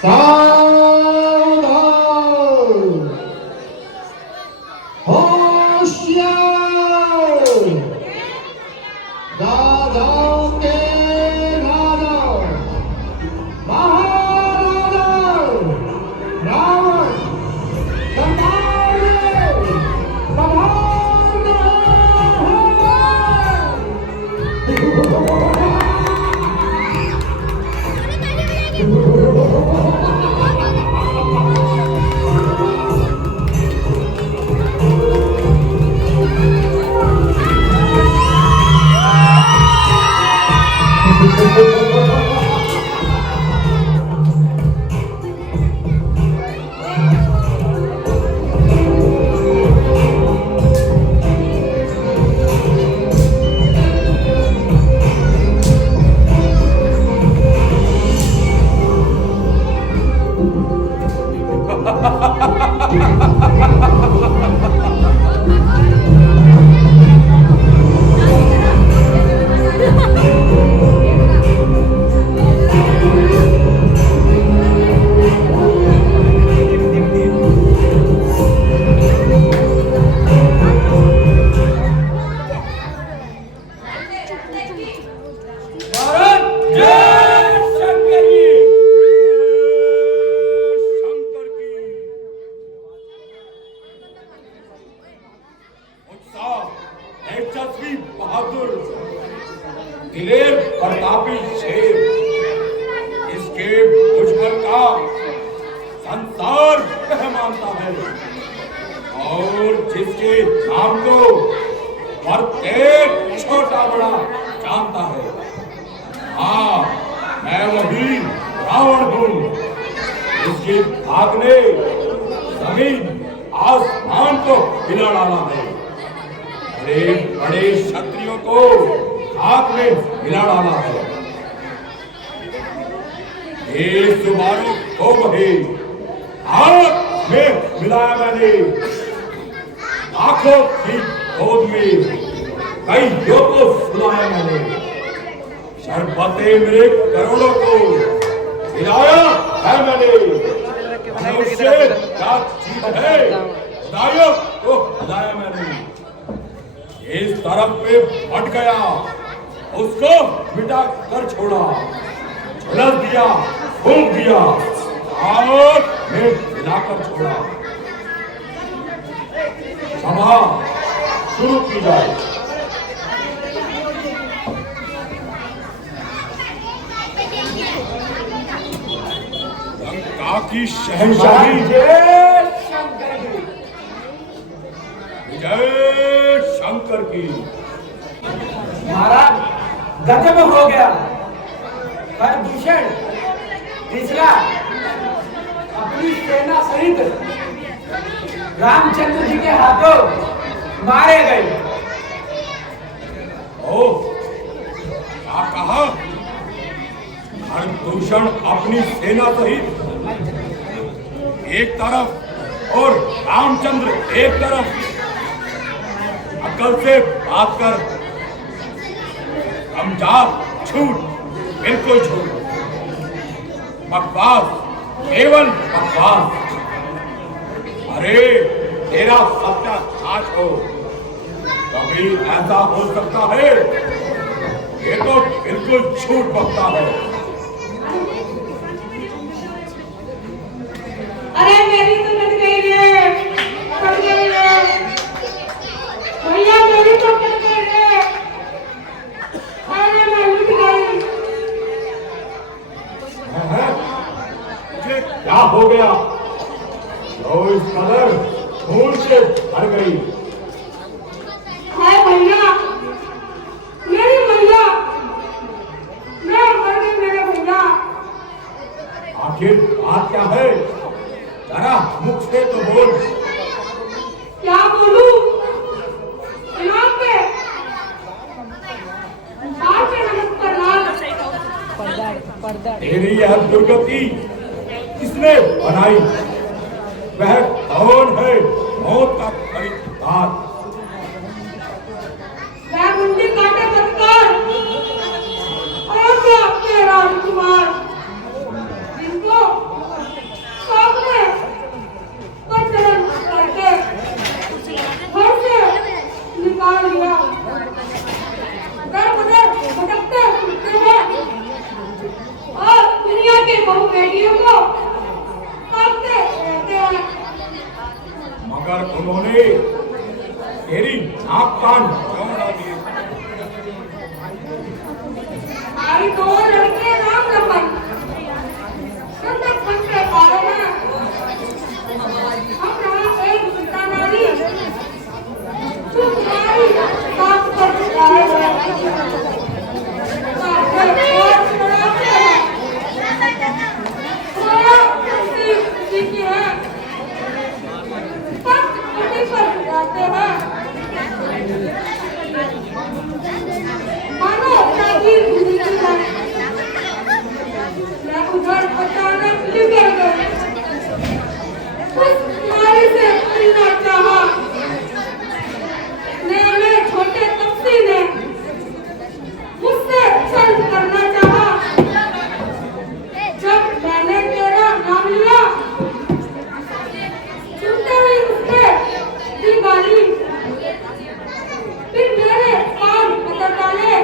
सावधान होशियार राजाओं के राजा महाराजा रावण बहादुर दिलेर प्रतापी शेर, इसके मुझपर का संसार मानता है और जिसके नाम को प्रत्येक छोटा बड़ा जानता है। हाँ, मैं वही रावण हूँ। इसकी आग ने जमीन आसमान को हिला डाला है, बड़े बड़े क्षत्रियों को आग में हिला डाला है। ये सुबारों को वही आग में मिलाया मैंने, आंखों की गोद में कई युग को सुनाया मैंने, शरबते मेरे करोड़ों को हिलाया है मैंने। मनुष्य क्या चीज है, खुदाइयों को हिलाया मैंने। इस तरफ पे फट गया, उसको मिटा कर छोड़ा, झुलस दिया, फूंक दिया और मैं मिलाकर छोड़ा। सभा शुरू की जाए। लंका की शहंशाही जय शंकर की। महाराज गजब हो गया। भूषण तीसरा अपनी सेना सहित रामचंद्र जी के हाथों मारे गए। ओ, क्या कहा? भूषण अपनी सेना सहित एक तरफ और रामचंद्र एक तरफ। अकल से बात कर, कमजात छूट, बिल्कुल छूट, बकवास, केवल बकवास। अरे तेरा सत्यानाश हो, कभी ऐसा हो सकता है? ये तो बिल्कुल झूठ बकता है। अरे मेरी तो कट गई रे, कट गई रे भैया, मेरी तो कट गई रे। अरे मैं लुट गई। मुझे क्या हो गया? तो इस कदर खून से भर गई। हाय भैया, मेरी भैया, मैं मर गई मेरे भैया। आखिर बात क्या है? जरा मुख से तो बोल। क्या बोलूं? इमाम पे तेरी यह दुर्गति किसने बनाई? वह कौन है मौत का खरीदार? वह मुंडी काटे बदकार और मैं आपके राजकुमार, जिनको दिया। दर बदर भटकते फिरते हैं और दुनिया के बहु बेटियों को काटते रहते हैं। मगर उन्होंने तेरी नाक कान क्यों उड़ा दिए? हमारी दो लड़के राम रमन संदक बन के पाले हैं। हम रहा एक पिता नारी जो तुम्हारी साथ पर आए हैं। मानो जागीर भूमि की बात। मैं उधर अचानक निकल गई। उस नारी से मिलना चाहा। मेरे छोटे तपसी ने मुझसे छल करना चाहा। जब मैंने तेरा नाम लिया सुनते ही उसने दी गाली। फिर मेरे कान कतर डाले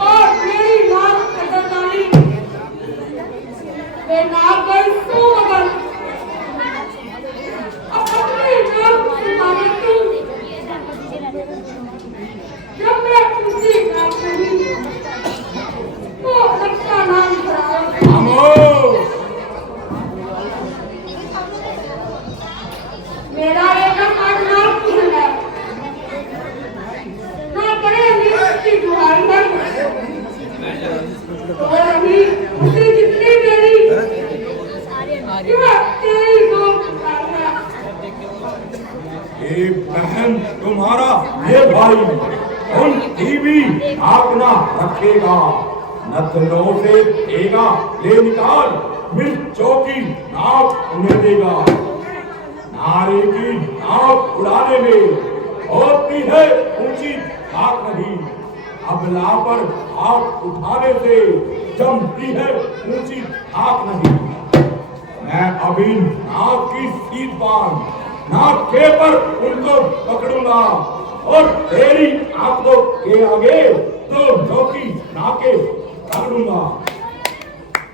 और मेरी नाक कतर डाली। मैं नाक गई सो मगर अब अपनी नाक सुनाने क्यों? जब मैं उसी नाक नहीं तो सबका नाम खराब। मेरा एक नाक है ना करे की दुहाई है तो अभी उसी जितनी मेरी तेरी दो है। ये बहन तुम्हारा ये भाई उन टीवी आगना रखेगा नथनों से देगा ले निकाल मिर्चों की नाक उन्हें देगा। नारे की नाक उड़ाने में होती है ऊंची हाथ नहीं। अबला पर हाथ उठाने से जमती है ऊंची हाथ नहीं। मैं अभी नाक की सीध बांध नाक के पर उनको पकड़ूंगा और तेरी आंखों के आगे तो नौकी नाके पकड़ूंगा।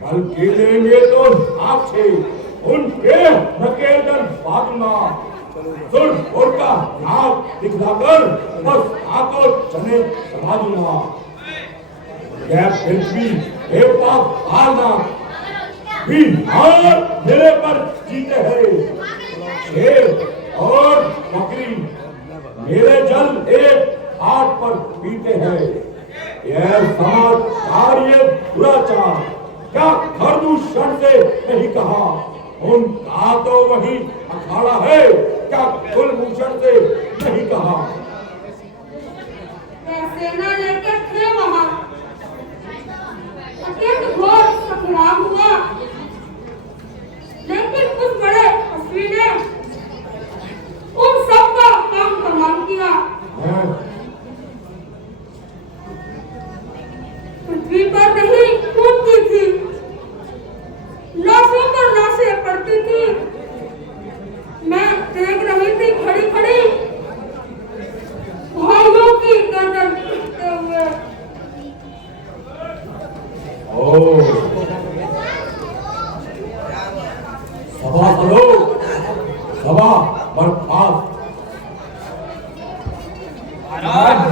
बल्कि लेंगे तो नाक से उनके नकेल बांधूंगा। सुन उनका नाक दिखलाकर बस आंखों चने समा दूंगा। यह पृथ्वी बेवकूफ पालना भी और मेरे पर जीते हैं। शेर और बकरी मेरे जल एक हाथ पर पीते हैं। यह समाचार ये दुराचार क्या खरदूषण से नहीं कहा। उनका तो वही अखाड़ा है क्या कुलभूषण से नहीं कहा। सेना लेकर थे वहां अत्यंत घोर संग्राम हुआ लेकिन उस बड़े अश्वी ने उन सबका काम तमाम किया। पृथ्वी पर नहीं टूटती थी लाशों पर लाशें पड़ती थी। मैं देख रही थी खड़ी खड़ी भाइयों की गर्दन टूटते हुए। सभा करो सभा बर्खास्त।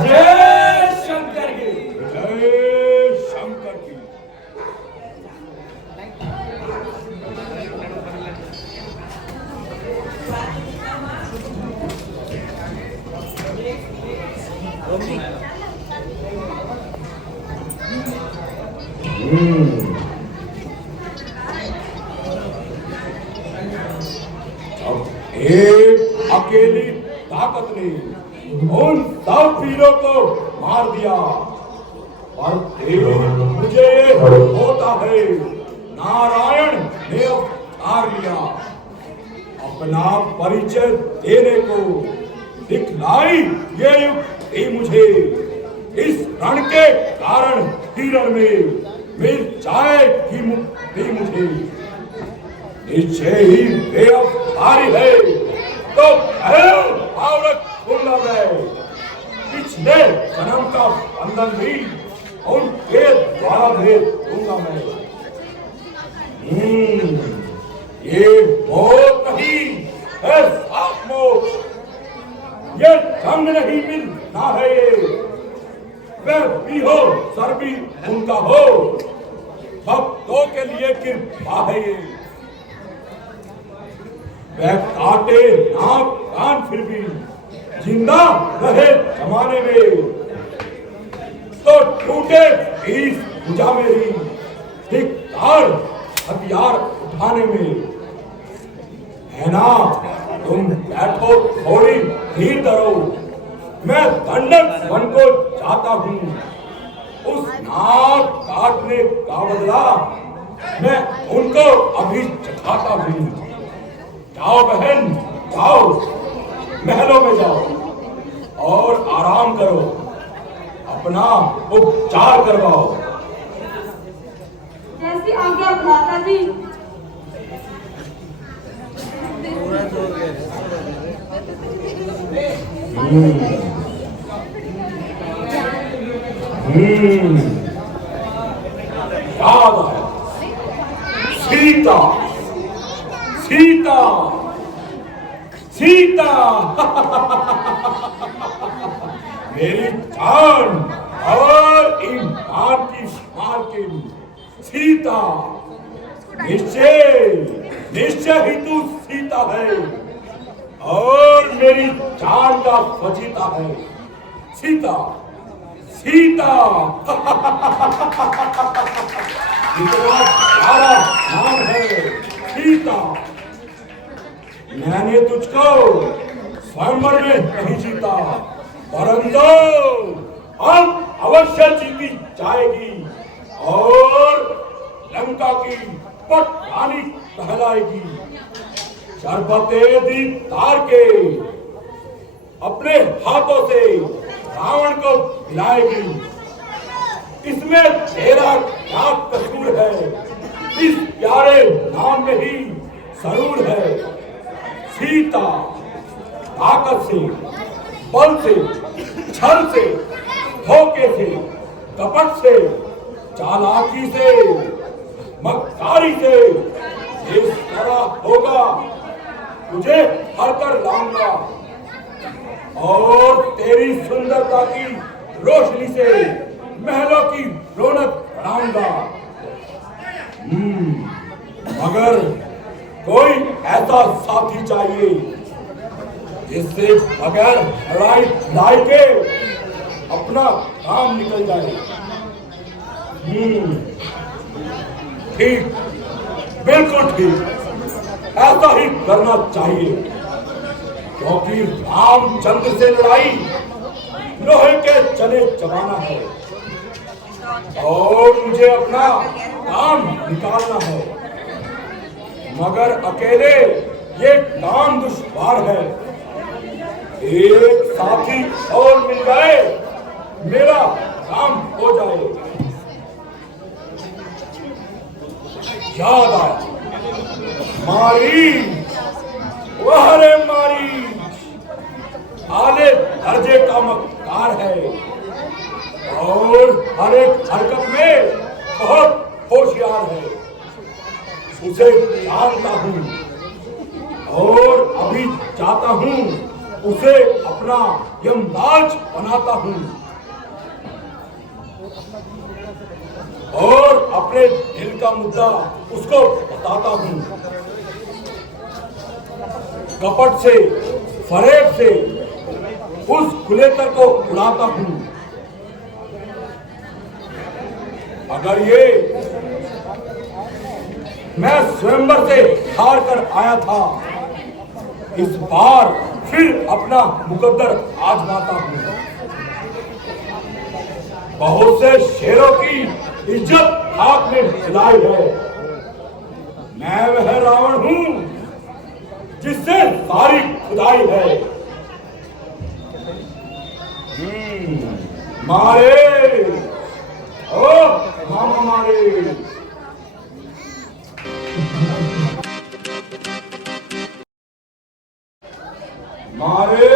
जय शंकर की जय शंकर की। अब एक अकेली ताकत ने उन सब वीरों को मार दिया और मुझे ये होता है नारायण ने अवतार लिया। अपना परिचय देने को दिखलाई ये युक्ति मुझे इस रण के कारण हिरण में मिल जाएगी मुक्ति मुझे। निश्चय ही बेअवतारी है तो औरत खुला है पिछले जन्म का बंधन भी उनके द्वारा भेज दूंगा मैं। ये मौत नहीं है, साफ मौत। ये जंग नहीं मिलना है, ये वह भी हो सर भी उनका हो, भक्तों के लिए कृपा है ये। वह काटे नाक कान फिर भी जिंदा रहे जमाने में, तो टूटे इस भुजा मेरी धिक्कार हथियार उठाने में। है ना, तुम बैठो थोड़ी धीर धरो, मैं दंडक वन को जाता हूँ। उस नाक काटने का बदला मैं उनको अभी चखाता हूँ। जाओ बहन जाओ, महलों में जाओ और आराम करो, अपना उपचार करवाओ। जैसी आज्ञा भ्राता जी। याद आया, सीता सीता सीता मेरी जान और ईमान की मालकिन सीता। निश्चय निश्चय ही तू सीता है और मेरी जान का फजीता है। सीता सीता इतना प्यारा नाम है सीता। मैंने तुझको स्वयंवर में नहीं जीता, परंतु अब अवश्य जीती जाएगी और लंका की पटरानी कहलाएगी। शरबते दी तार के अपने हाथों से रावण को खिलाएगी। इसमें तेरा क्या कसूर है, इस प्यारे नाम में ही जरूर है। सीता ताकत से, बल से, छल से, धोखे से, कपट से, चालाकी से, मक्कारी से इस तरह होगा तुझे हर कर लाऊंगा और तेरी सुंदरता की रोशनी से महलों की रौनक बढ़ाऊंगा। मगर कोई ऐसा साथी चाहिए जिससे बगैर लड़ाई के अपना काम निकल जाए। ठीक, बिल्कुल ठीक, ऐसा ही करना चाहिए, क्योंकि रामचंद्र से लड़ाई लोहे के चने चबाना है और मुझे अपना काम निकालना है। मगर अकेले ये काम दुश्वार है। एक साथी और मिल जाए, मेरा काम हो जाए। याद आया, मारी वह रे मारी आले दर्जे का मक्कार है और हर एक हरकत में बहुत होशियार है। उसे जानता हूँ और अभी चाहता हूँ उसे अपना यमराज बनाता हूँ और अपने दिल का मुद्दा उसको बताता हूँ। कपट से, फरेब से उस कुलेतर को उड़ाता हूँ। अगर ये मैं स्वयंवर से हार कर आया था, इस बार फिर अपना मुकद्दर आजमाता हूँ। बहुत से शेरों की इज्जत हाथ में मिलाई है। मैं वह रावण हूँ जिससे सारी खुदाई है। मारे ओ मामा मारे। मारे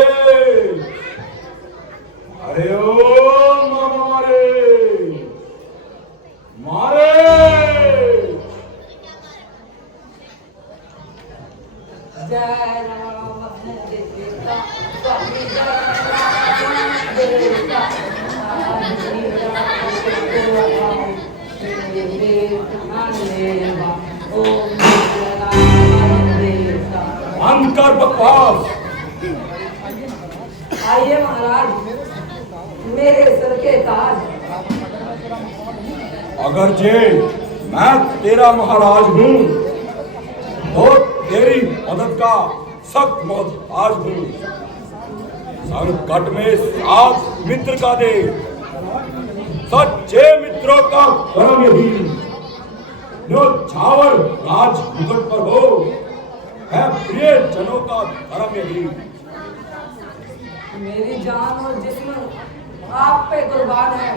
बंद कर बकवास। आइए महाराज, मेरे सर के ताज। अगर जे मैं तेरा महाराज हूँ तो तेरी मदद का सख्त मोहताज हूँ। संकट में साथ मित्र का दे, सच्चे मित्रों का कर्म यही। जो छावर राज मुकुट पर हो, है प्रिय जनों का धर्म यही। मेरी जान और जिस्म आप पे कुर्बान है,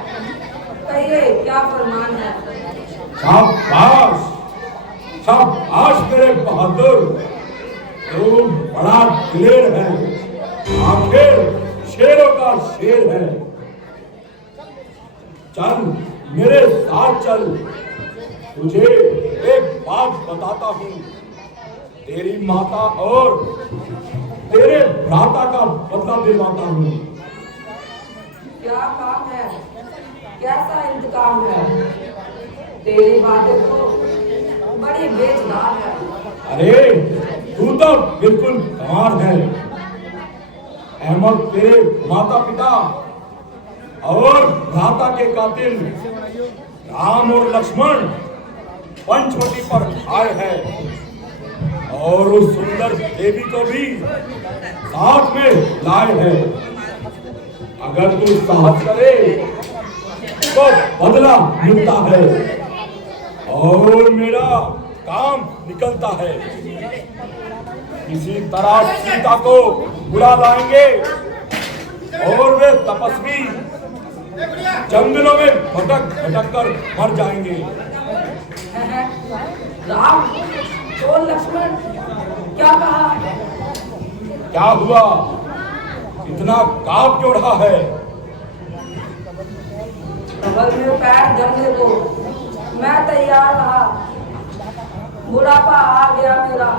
कहिए क्या फरमान है। शाबाश, शाबाश मेरे बहादुर, तू बड़ा दिलेर है, आखिर शेरों का शेर है। चल मेरे साथ चल, तुझे एक बात बताता हूँ। तेरी माता और तेरे भ्राता का बदला दिलवाता हूँ। क्या काम है, कैसा इंतकाम है। तेरी बातें तो बड़ी बेजदार है। अरे तू तो बिल्कुल गंवार है। अहमद तेरे माता पिता और भ्राता के कातिल राम और लक्ष्मण पंचवटी पर आए हैं और उस सुंदर देवी को भी साथ में लाए हैं। अगर तू साहस करे तो बदला मिलता है और मेरा काम निकलता है। किसी तरह सीता को बुला लाएंगे और वे तपस्वी जंगलों में भटक भटक कर मर जाएंगे। राम और लक्ष्मण क्या कहा? क्या हुआ, इतना कांप क्यों रहा है? बगल में पैर धरने को मैं तैयार रहा, बुढ़ापा आ गया मेरा,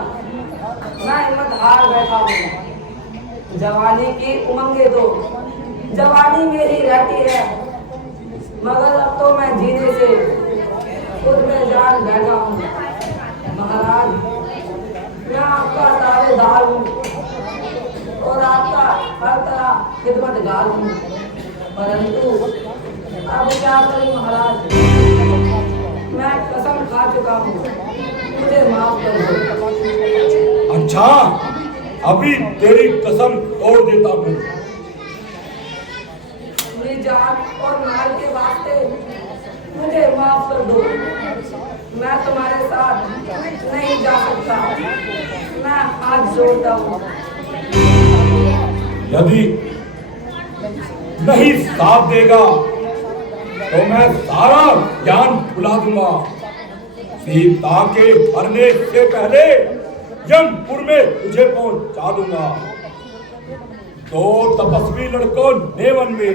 मैं हिम्मत हार बैठा हूँ। जवानी की उमंगे तो जवानी मेरी रहती है, मगर अब तो मैं जीने से खुद में जान बैठा हूँ। महाराज, मैं आपका दावेदार हूँ और आपका हर तरह खिदमतगार हूँ, परंतु अब क्या करूँ महाराज, मैं कसम खा चुका हूँ, मुझे माफ कर दो। अच्छा, अभी तेरी कसम तोड़ देता हूँ। मेरी जान और माल के वास्ते मुझे माफ कर दो। मैं तुम्हारे साथ नहीं जा सकता, मैं हाथ जोड़ता हूँ। यदि नहीं साथ देगा तो मैं सारा ज्ञान भुला दूंगा। सीता के मरने से पहले यमपुर में तुझे पहुंचा दूंगा। दो तपस्वी लड़कों ने वन में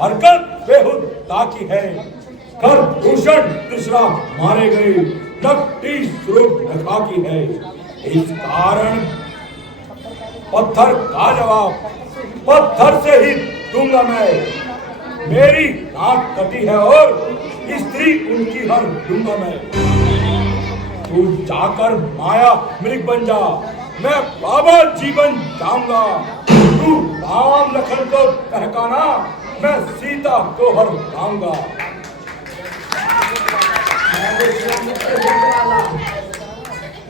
हरकत बेहुदा की है, कर भूषण तीसरा मारे गए, नकटी स्वरूप रखा की है। इस कारण पत्थर का जवाब पत्थर से ही दूंगा मैं। मेरी नाक कटी है और स्त्री उनकी हर दूंगा मैं। तू जाकर माया मृग बन जा, मैं बाबा जीवन जाऊंगा। तू राम लखन को बहकाना, मैं सीता को हर लाऊंगा।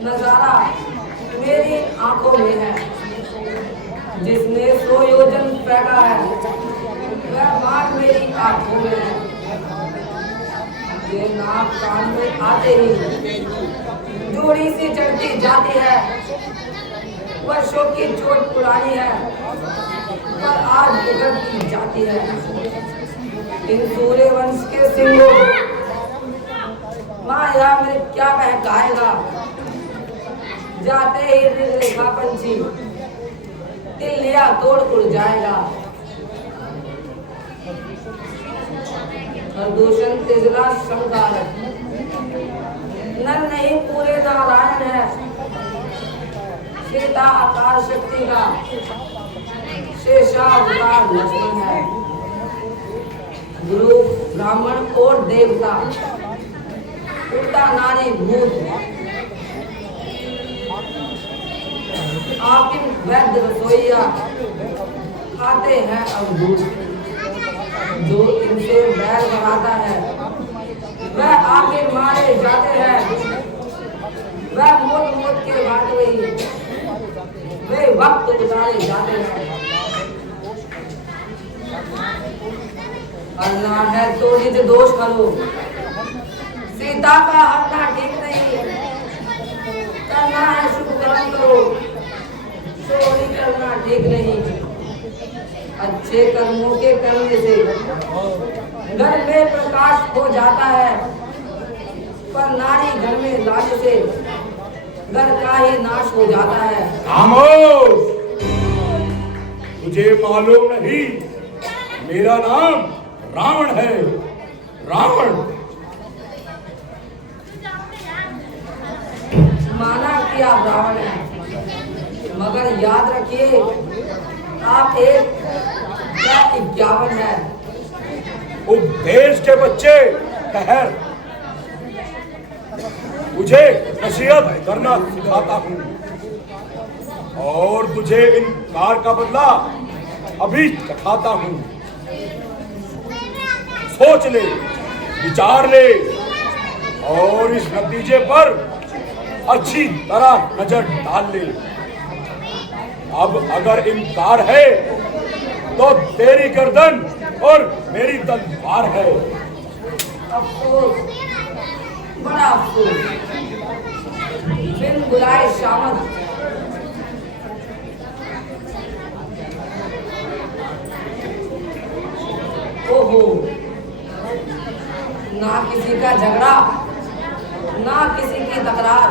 नजारा मेरी आंखों में है, जिसने 100 योजन फैला है वह बात मेरी आंखों में है। ये नाक कान में आते ही जोड़ी से चढ़ती जाती है। वर्षों की चोट पुरानी है पर आज उगड़ती जाती है। इन सूर्य वंश के सिंहों माया में क्या बहकाएगा। जाते ही रेखा पंछी तिलिया तोड़ उड़ जाएगा। प्रदूषण तिजला शंकर नर नहीं पूरे नारायण है। सीता आकार शक्ति का शेषावतार लक्ष्मण है। गुरु ब्राह्मण और देवता उल्टा नारी भूत हाकिम वैद्य रसोईया खाते हैं अवधूत। जो इनसे बैर बनाता है वह आके मारे जाते हैं। वह मोट मोट के बात वही वे वक्त गुजारे जाते हैं। करना है तो निज दोष करो, सीता का हटना ठीक नहीं। करना है शुभ कर्म करो, चोरी करना ठीक नहीं। अच्छे कर्मों के करने से घर में प्रकाश हो जाता है, पर नारी घर में लाने से घर का ही नाश हो जाता है। खामोश! तुझे मालूम नहीं मेरा नाम रावण है। रावण माना कि आप रावण हैं, मगर याद रखिए आप एक 51 है। उपदेश के बच्चे ठहर, तुझे नसीहत करना सिखाता हूँ और तुझे इन कार का बदला अभी चखाता हूँ। सोच ले, विचार ले और इस नतीजे पर अच्छी तरह नजर डाल ले। अब अगर इनकार है तो तेरी गर्दन और मेरी तलवार है। अफसोस, बड़ा अफसोस, बिन बुलाए शामत ओहो, ना किसी का झगड़ा ना किसी की तकरार।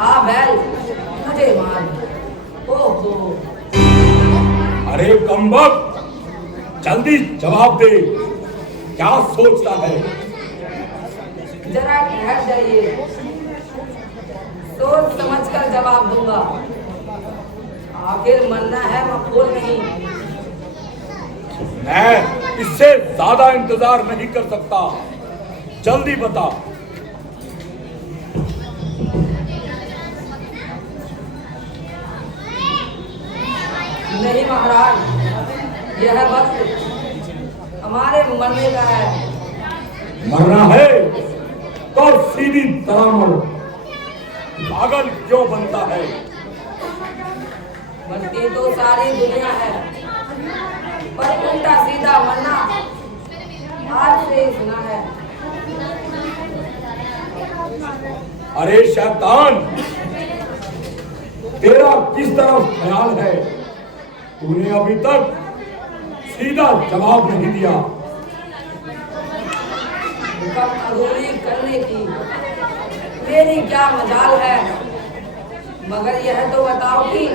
आ बैल मुझे मार। ओहो, अरे कमबख्त, जल्दी जवाब दे, क्या सोचता है? जरा ठहर जाइए, सोच समझ कर जवाब दूंगा। आखिर मरना है मखौल नहीं। मैं इससे ज्यादा इंतजार नहीं कर सकता, जल्दी बता। नहीं महाराज, यह वक्त हमारे मरने का है। मरना है तो सीधी तरह मरो, पागल क्यों बनता है? बनती तो सारी दुनिया है, पर उल्टा सीधा मरना आज से ही सुना है। अरे शैतान, तेरा किस तरफ ख्याल है? तूने अभी तक सीधा जवाब नहीं दिया। अधूरी करने की मेरी क्या मजाल है, मगर यह तो बताओ कि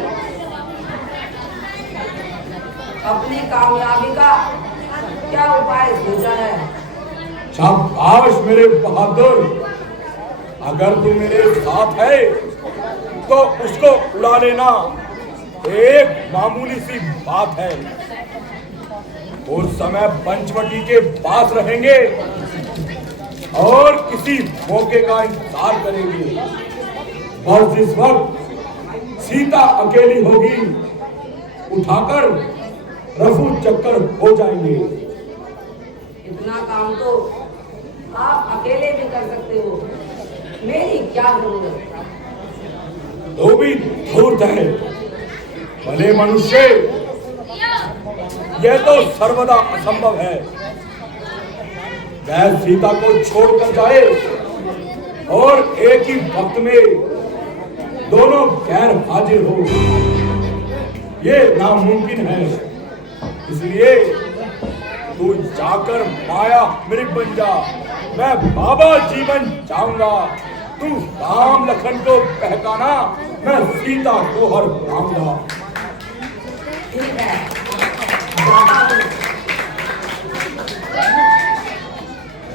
अपनी कामयाबी का क्या उपाय सोचा है? शाबाश मेरे बहादुर, अगर तू मेरे साथ है तो उसको उड़ा लेना एक मामूली सी बात है। उस समय पंचवटी के पास रहेंगे और किसी मौके का इंतजार करेंगे। बस इस वक्त सीता अकेली होगी, उठाकर रफू चक्कर हो जाएंगे। इतना काम तो आप अकेले भी कर सकते हो, मेरी क्या जरूरत? तो भी धूर्त है भले मनुष्य, यह तो सर्वदा असंभव है। वह सीता को छोड़कर जाए और एक ही वक्त में दोनों गैर हाजिर हो, ये नामुमकिन है। इसलिए तू जाकर माया मृग बन जा, मैं बाबा जीवन जाऊंगा। तू राम लखन को बहकाना, मैं सीता को हर पाऊंगा। ठीक है,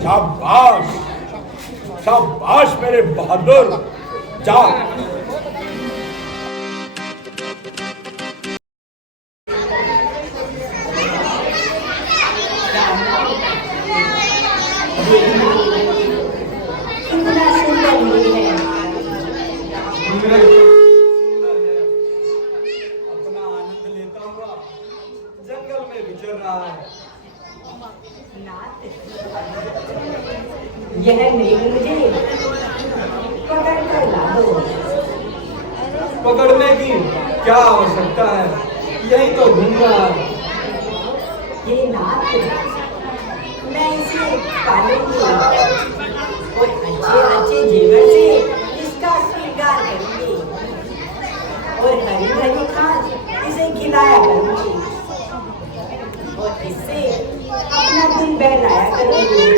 शाबाश, शाबाश मेरे बहादुर, जा। गुजर रहा है। यह नहीं मुझे पकड़ कर ला दो। पकड़ने की क्या आवश्यकता है, यही तो घूम रहा है। ये नाथ मैं इसे पालूंगी और अच्छे अच्छे जेवर से इसका श्रृंगार करूंगी और हरी हरी घास इसे खिलाया करूंगी और इससे अपना दिन बहलाया करूंगी।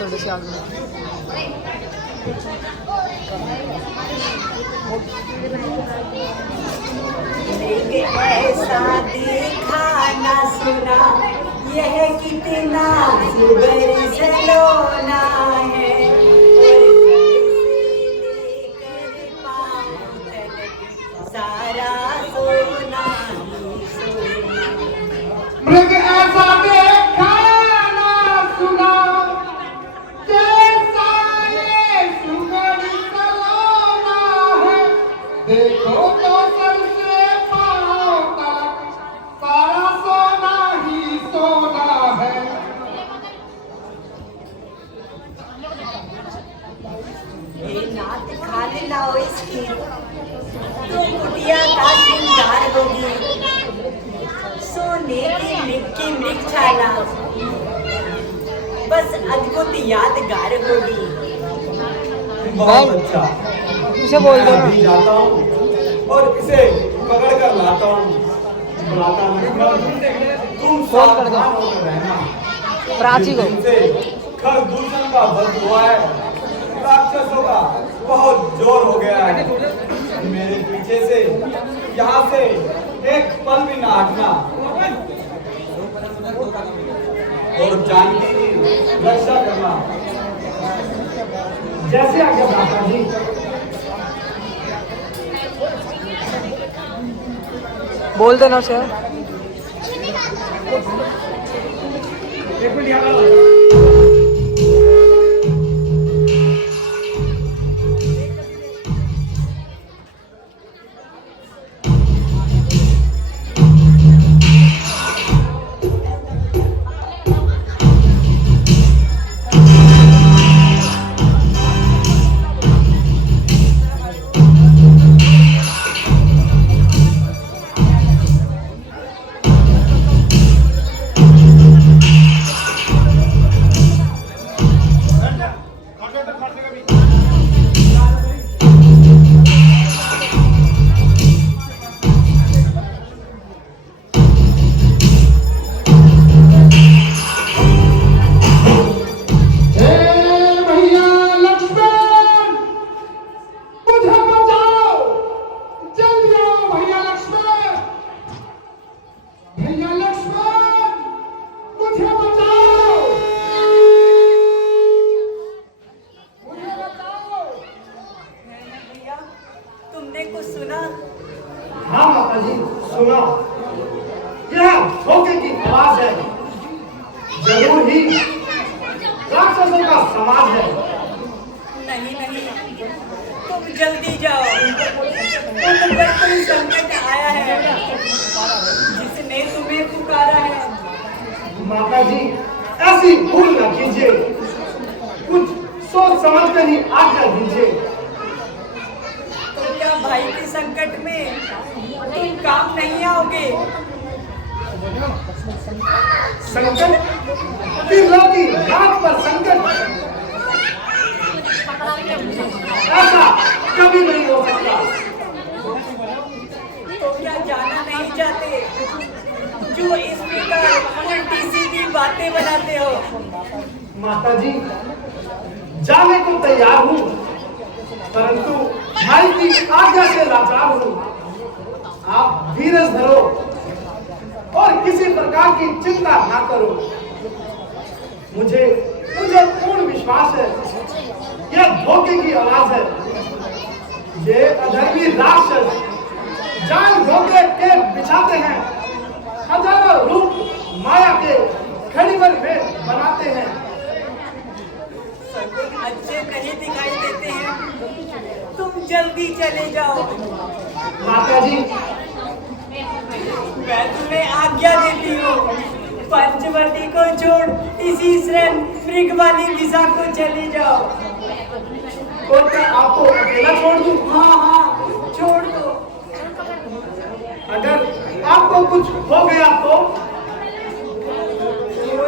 थोड़ी सी आगे ऐसा देखा ना सुना, यह कितना सुंदर सलोना है सारा सोना ही सोना। मृग ऐसा देखा ना सुना, जैसा ये सुगर सलोना है। देखो तो सर से पाँव तक सारा सोना ही सोना है। ये नात खा लाओ इसकी तो कुटिया का श्रृंगार होगी, सोने की मृगशाला बस अद्भुत यादगार होगी। बहुत अच्छा, इसे बोल दो मैं अभी जाता हूँ और इसे पकड़ कर लाता हूँ। बुलाता लक्ष्मण, तुम फोन कर दो। सावधान होकर रहना। प्राची को। जिस दिन से खरदूषण का वध हुआ है, राक्षसों का बहुत जोर हो गया है। मेरे पीछे से यहाँ से एक पल भी ना हटना और जानकी की रक्षा करना। जैसे आगे माता जी। बोल देना उसे। तुमने कुछ सुना? हाँ माता जी, सुना। यह धोखे की आवाज है। जरूर ही राक्षसों का समाज है। नहीं नहीं, तुम जल्दी जाओ। तुम पर कोई संकट आया है जिसने तुम्हें पुकारा है। माता जी, ऐसी भूल न कीजिए। कुछ सोच समझ कर ही आज्ञा दीजिए। तो क्या भाई के संकट में तुम काम नहीं आओगे? संकट? त्रिलोकी नाथ पर संकट? ऐसा कभी नहीं हो सकता। तो क्या जाना नहीं चाहते जो इस प्रकार उल्टी सीधी बातें बनाते हो? माता जी, जाने को तैयार हूँ, परंतु भाई की आज्ञा से लाचार हूँ। आप धीरज धरो और किसी प्रकार की चिंता ना करो। मुझे पूर्ण विश्वास है, यह धोखे की आवाज है। ये अधर्मी राक्षस जान धोखे के बिछाते हैं, हजारों रूप माया के खड़ीवर में बनाते हैं। अच्छे नहीं दिखाई देते हैं, तुम जल्दी चले जाओ। माता जी, मैं तुम्हें आज्ञा देती हूँ, पंचवटी को छोड़ इसी श्रेण मृग वाली दिशा को चली जाओ। तो क्या आपको अकेला छोड़ दूं? हाँ हाँ, छोड़ दो। अगर आपको कुछ हो गया तो?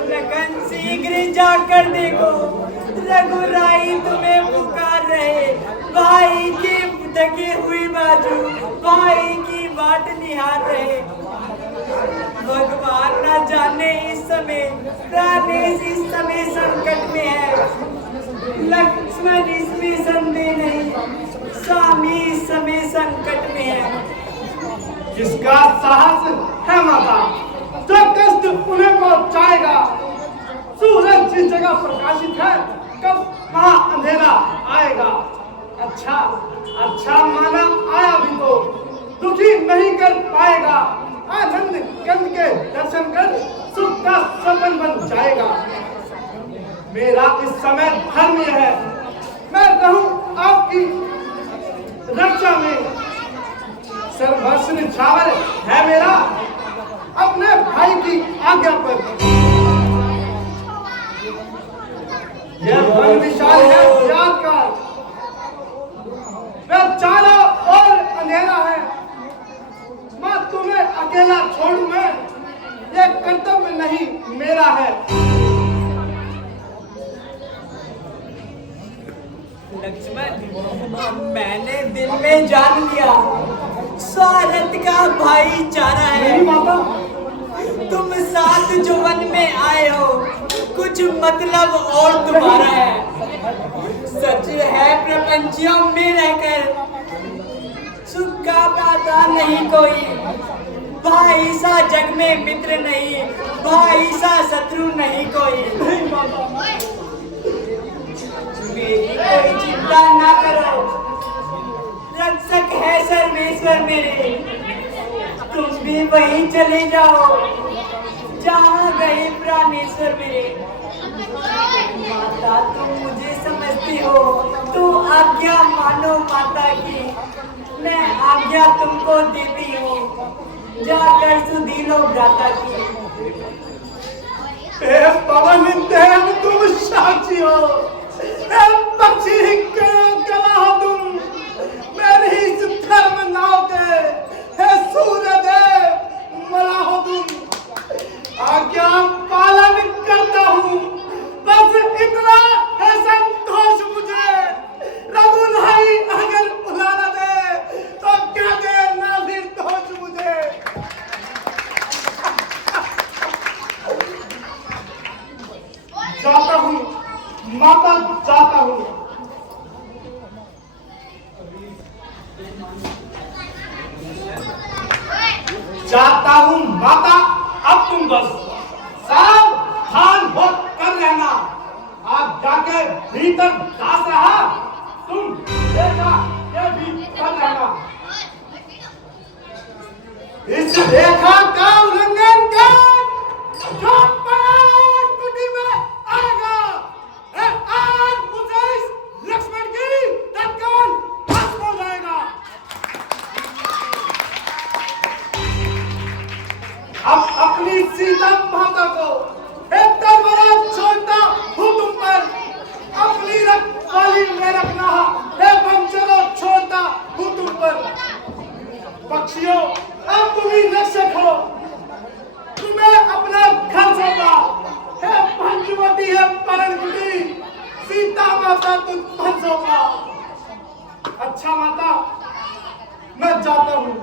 लखन शीघ्र जाकर देखो, रघुराई तुम्हें पुकार रहे। भाई की ढकी हुई बाजू भाई की बाट निहार रहे। भगवान न जाने इस समय प्राणेश इस समय संकट में है। लक्ष्मण इसमें संदेह नहीं, स्वामी इस समय संकट में है। किसका साहस है माता, जो कष्ट उन्हें पहुंचाएगा? सूरज जिस जगह प्रकाशित है, कब वहां अंधेरा आएगा? अच्छा माना आया भी तो दुखी नहीं कर पाएगा। आनंद कंद के दर्शन कर सुख का सपन बन जाएगा। मेरा इस समय धर्म यह है, मैं रहूं आपकी रक्षा में। सर्वस्व निछावर है मेरा अपने भाई की आज्ञा पर। यह वन विशाल है याद का, वह चारों ओर अंधेरा है। मैं तुम्हें अकेला छोड़ूं मैं, यह कर्तव्य नहीं मेरा है। लक्ष्मण, मैंने दिल में जान लिया, स्वार्थ का भाईचारा है। माता, तुम साथ जो वन में आए हो, कुछ मतलब और तुम्हारा है। सच है प्रपंचियों में रहकर सुख का पाता नहीं कोई। भाई सा जग में मित्र नहीं, भाई सा शत्रु नहीं कोई। मेरी कोई चिंता ना करो, रक्षक है सर्वेश्वर मेरे। तुम भी वहीं चले जाओ जहाँ गए प्राणेश्वर मेरे। माता तुम मुझे समझती हो तो आज्ञा मानो माता की। मैं आज्ञा तुमको देती हूँ, जाकर सुधी लो भ्राता की। हे पवन देव तुम साक्षी हो, हे पक्षी गवाह तुम मेरी इस धर्म नाव के। हे सूर्य देव मला हो तुम, आज्ञा पालन करता हूँ, बस इतना है संतोष मुझे। रघुनाई अगर बुलाना दे तो क्या दे ना निर्दोष मुझे। जाता हूँ माता, जाता हूँ। जाता हूँ माता, अब तुम बस सावधान हो कर रहना। आप जाके भीतर दास रहा, तुम देखा ये भी कर रहना। इस रेखा का उल्लंघन कर जो पराग कुटी में आएगा, आज उसे इस लक्ष्मण की तत्काल भस्म हो जाएगा। अब अपनी सीता माता को एक तरबरा छोड़ता हूँ तुम पर, अपनी रखवाली में रखना है बंचरों छोड़ता हूँ तुम पर। पक्षियों अब तुम ही रक्षक हो, तुम्हें अपना घर सौंपा है पंचवटी है परणकुटी, सीता माता तुम पर सौंपा। अच्छा माता, मैं जाता हूँ।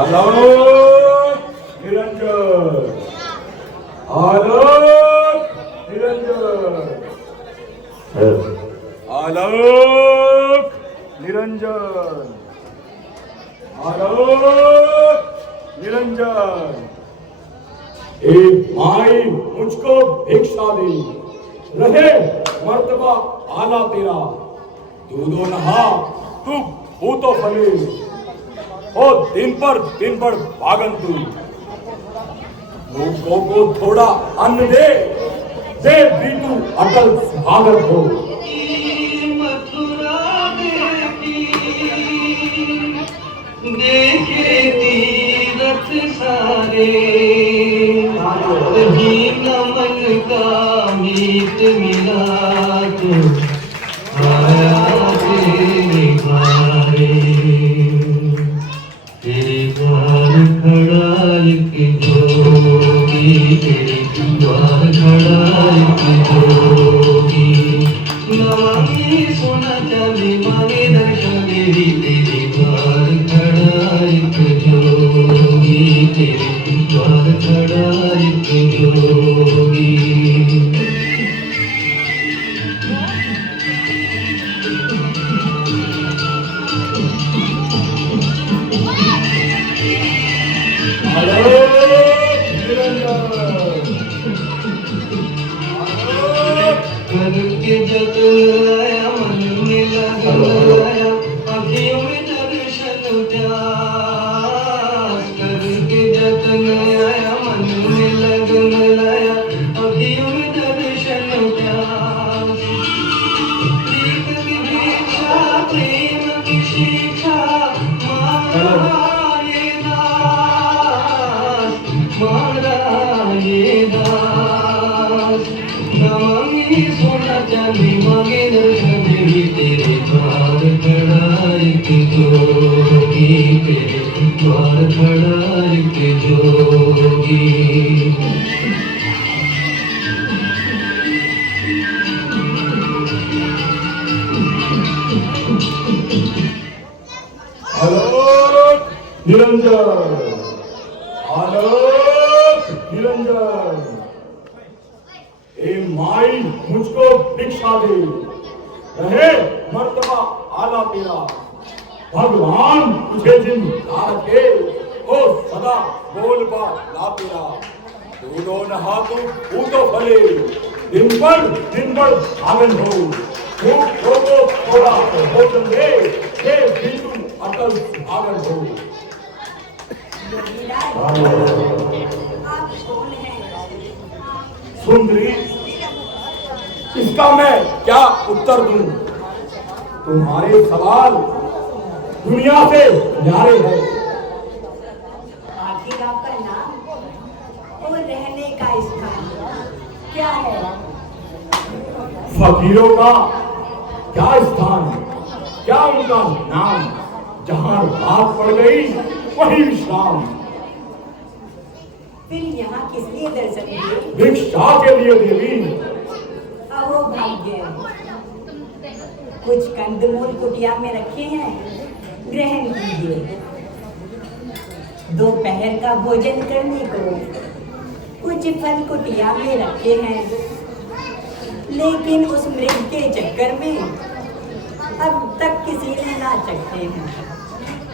आलोक निरंजन, आलोक निरंजन, आलोक निरंजन, आलोक निरंजन। एक माई मुझको भिक्षा दे, रहे मर्तबा आला तेरा। दूधो नहा तू भूतो फले, ओ दिन पर भागन तू। भूखों को थोड़ा अन्न दे, दे बीतू अटल सुहागर हो। देखे तीरथ सारे कहीं नमन का मीत मिला तो आया तेरे द्वारे। तेरे द्वार खड़ा एक जोगी, तेरे द्वार खड़ा एक जोगी। नमामि सोना चांदी मांगे दर्शन देवी, तेरे द्वार खड़ा एक जोगी, तेरे द्वार खड़ा एक जोगी। करके जतन आया मन में लगन आया, अखियों में दर्शन प्यास। करके जतन आया मन में लगन आया, अखियों में दर्शन प्यास। प्रीत की भिक्षा प्रेम की शिक्षा मारा ये दास, मारा ये दास। नमामि सोना चांदी मांगे दर्शन देवी, तेरे द्वार खड़ा एक जोगी, तेरे द्वार खड़ा एक जोगी। आलोक निरंजन, आलोक निरंजन। ए माई मुझको भिक्षा दे, रहे मर्तबा आला तेरा। भगवान तुझे जिंदा रखे, ओ सदा बोल बा ला तेरा। दूधो नहा तू तो फले, दिन पर आगन हो। भूखों को थोड़ा भोजन दे, हे बीतू अटल सुहागर हो। आप कौन हैं? सुंदरी, इसका मैं क्या उत्तर दूं? तुम्हारे सवाल दुनिया से न्यारे हैं। आखिर आपका नाम और रहने का स्थान क्या है? फकीरों का क्या स्थान, क्या उनका नाम। जहां रात पड़ गई वही विश्राम। फिर यहाँ किस लिए दर्शन दिए? भिक्षा के लिए देवी। अहो भाग्य, कुछ कंदमूल कुटिया में रखे हैं, ग्रहण कीजिए। दोपहर का भोजन करने को कुछ फल कुटिया में रखे हैं, लेकिन उस मृग के चक्कर में अब तक किसी ने ना चखे हैं।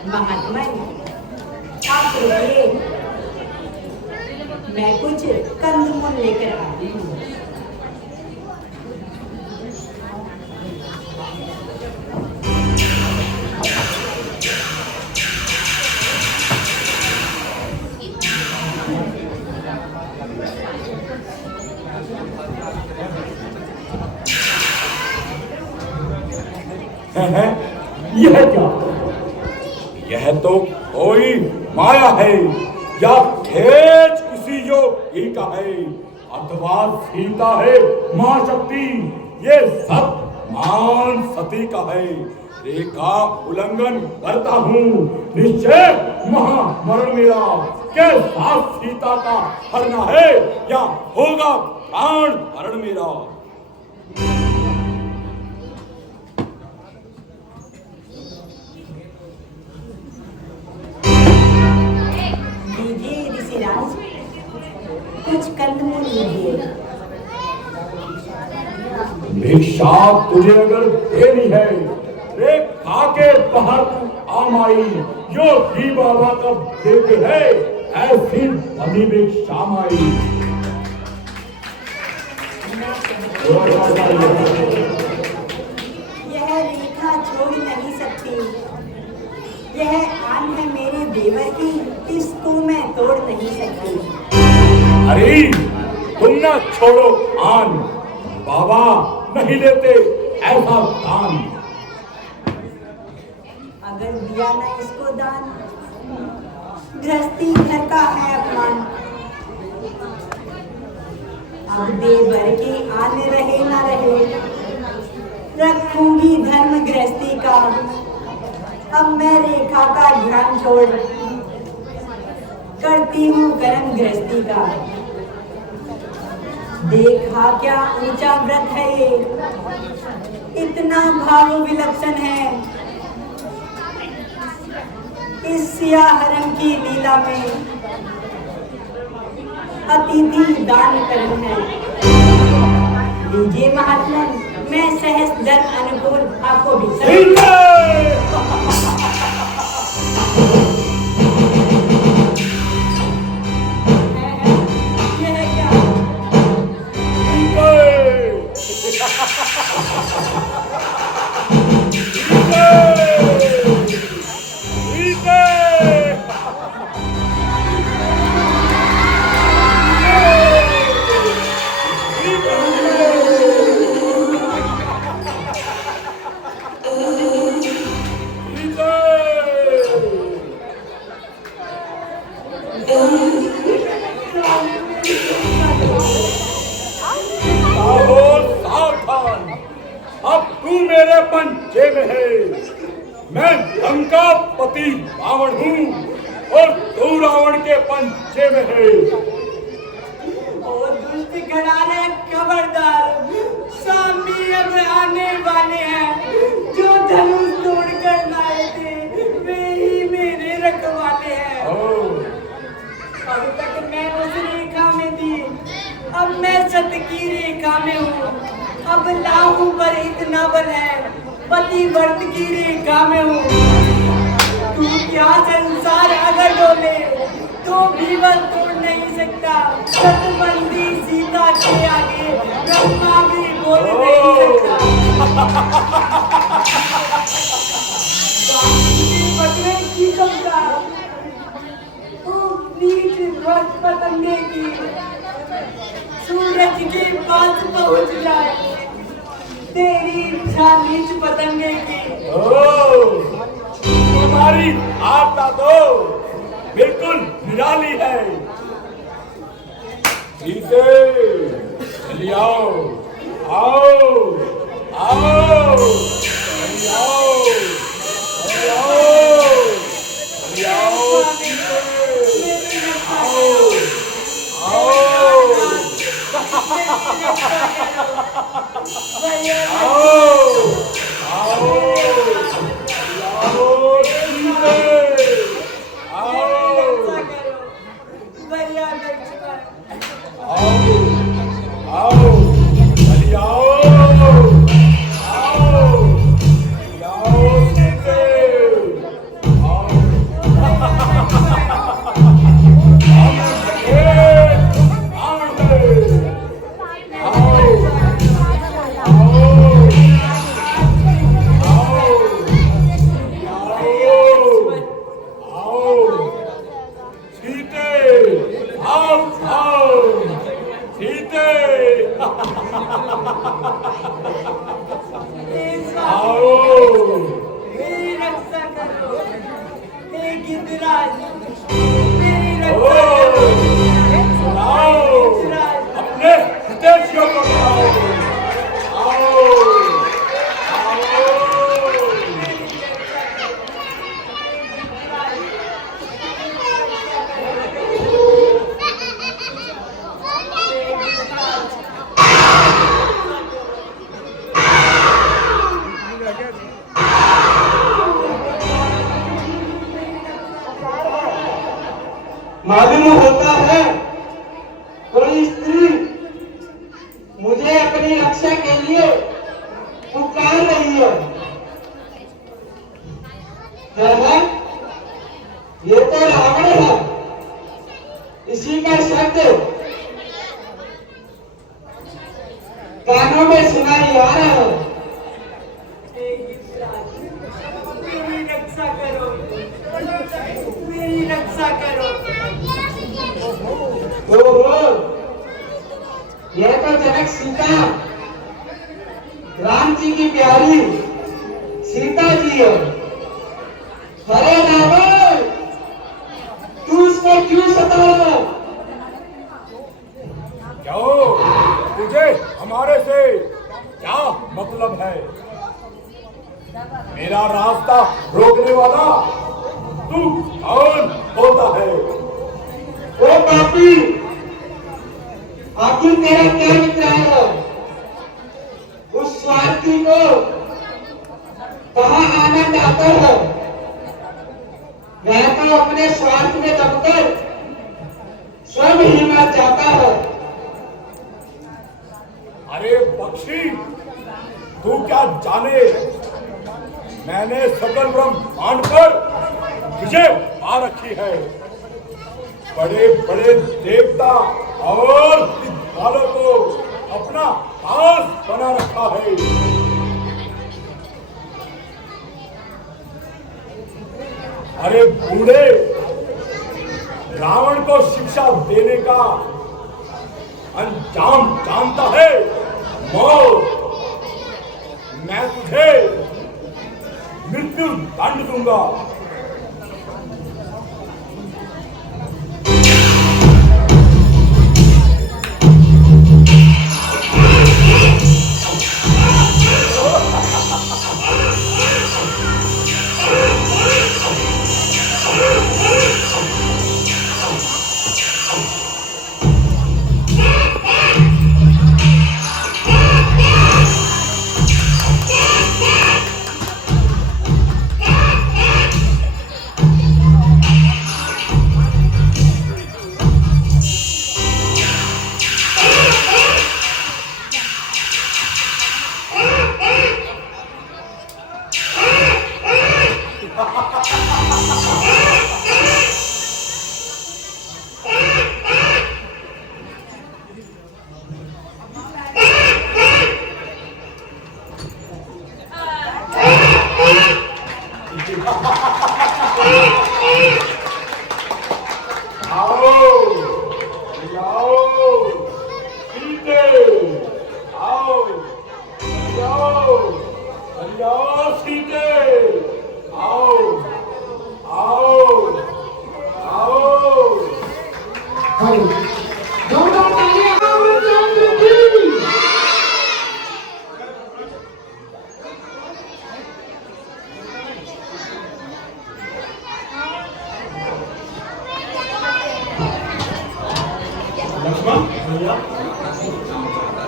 महात्मा आप रुकिए, मैं कुछ कंदमूल लेकर आती हूँ। यह क्या? यह तो कोई माया है, या खेच किसी योगी का है, अथवा सीता है मां शक्ति। ये सब मान सती का है। रेखा उल्लंघन करता हूँ, निश्चय महामरण मेरा। के साथ सीता का हरना है, या होगा प्राण हरण मेरा। लीजिए ऋषिराज, कुछ कंदमूल लीजिए। भिक्षा तुझे अगर देनी है, रे खाके बाहर तू आमाई। जो ही बाबा कब देते है, ऐसी बनी भिक्षा माई। यह रेखा छोड़ नहीं सकती, यह आन है मेरे देवर की, इसको मैं तोड़ नहीं सकती। अरे तुम ना छोड़ो आन, बाबा नहीं लेते ऐसा दान। अगर दिया ना इसको दान, गृहस्थी घर का है अपमान। अब दे भर के आने रहे ना रहे, रखूंगी धर्म गृहस्थी का। अब मैं रेखा का ध्यान छोड़ करती हूँ कर्म गृहस्थी का। देखा क्या ऊंचा व्रत है ये, इतना भाव विलक्षण है। इस सियाह रंग की लीला में अतिथि दान कर्म है। लीजिए महात्मन, मैं सहस जन अनुकूल आपको भी अब तू मेरे पंचे में है। मैं लंका पति रावण हूँ और तू रावण के पंचे में है। और दुष्ट घराने खबरदार, सामने अब आने वाले हैं। जो धनुष तोड़ कर लाए थे वे ही मेरे रखवाले हैं। अब तक मैं उस रेखा में थी, अब मैं सत की रेखा में हूँ। अब लाहू पर इतना बल है, पतिव्रत की रेखा में हूँ। तू क्या संसार अगर डोले तो भी बल तोड़ नहीं सकता। सतबंदी सीता के आगे ब्रह्मा भी बोल नहीं सकता। बदले की कमता तू नीच ध्वज पतंगे की सूरज के पास पहुंच जाए, तेरी इच्छा नीच पतंगे की। तुम्हारी आत्मा तो बिल्कुल निराली है। सीते चली आओ, आओ आओ, चली आओ, चली आओ, चली आओ, मालूम होता है कोई स्त्री मुझे अपनी रक्षा के लिए पुकार रही है। ये तो रावण है, इसी का शब्द कानों में सुनाई आ रहा है। मेरी रक्षा करो, मेरी रक्षा करो। ओहो जनक सीता राम जी की प्यारी सीता जी है। अरे रावण, तू उसको क्यों सता रहा है? क्यों? तुझे हमारे से क्या मतलब है? मेरा रास्ता रोकने वाला तू कौन होता है? ओ पापी, आखिर तेरा क्या मित्र है? उस स्वार्थी को कहाँ आनंद आता है? वह तो अपने स्वार्थ में दबकर स्वयं ही मर जाता है। अरे पक्षी, तू क्या जाने, मैंने सकल ब्रह्मांड पर विजय पा रखी है। बड़े बड़े देवता और दिग्पालों को अपना दास बना रखा है। अरे बूढ़े, रावण को शिक्षा देने का अंजाम जानता है मौत। मैं तुझे मृत्यु दंड दूंगा।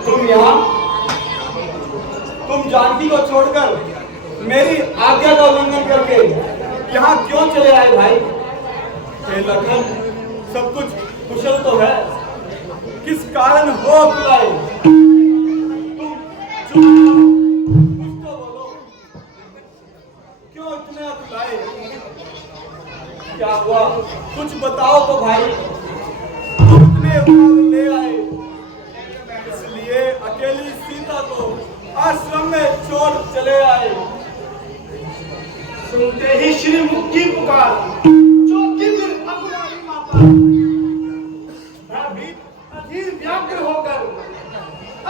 तुम यहाँ, तुम जानकी को छोड़कर मेरी आज्ञा का उल्लंघन करके यहाँ क्यों चले आए भाई? हे लखन, सब कुछ कुशल तो है, किस कारण हो बुलाए? तुम चुप, कुछ तो बोलो, क्यों इतने बुलाए? क्या हुआ, कुछ बताओ तो भाई। तुम इतने ले आए, इसलिए अकेली सीता को आश्रम में छोड़ चले आए। सुनते ही श्री मुख की पुकार, चौकी फिर अगुलाई माता, भयभीत अधीर व्याग्र होकर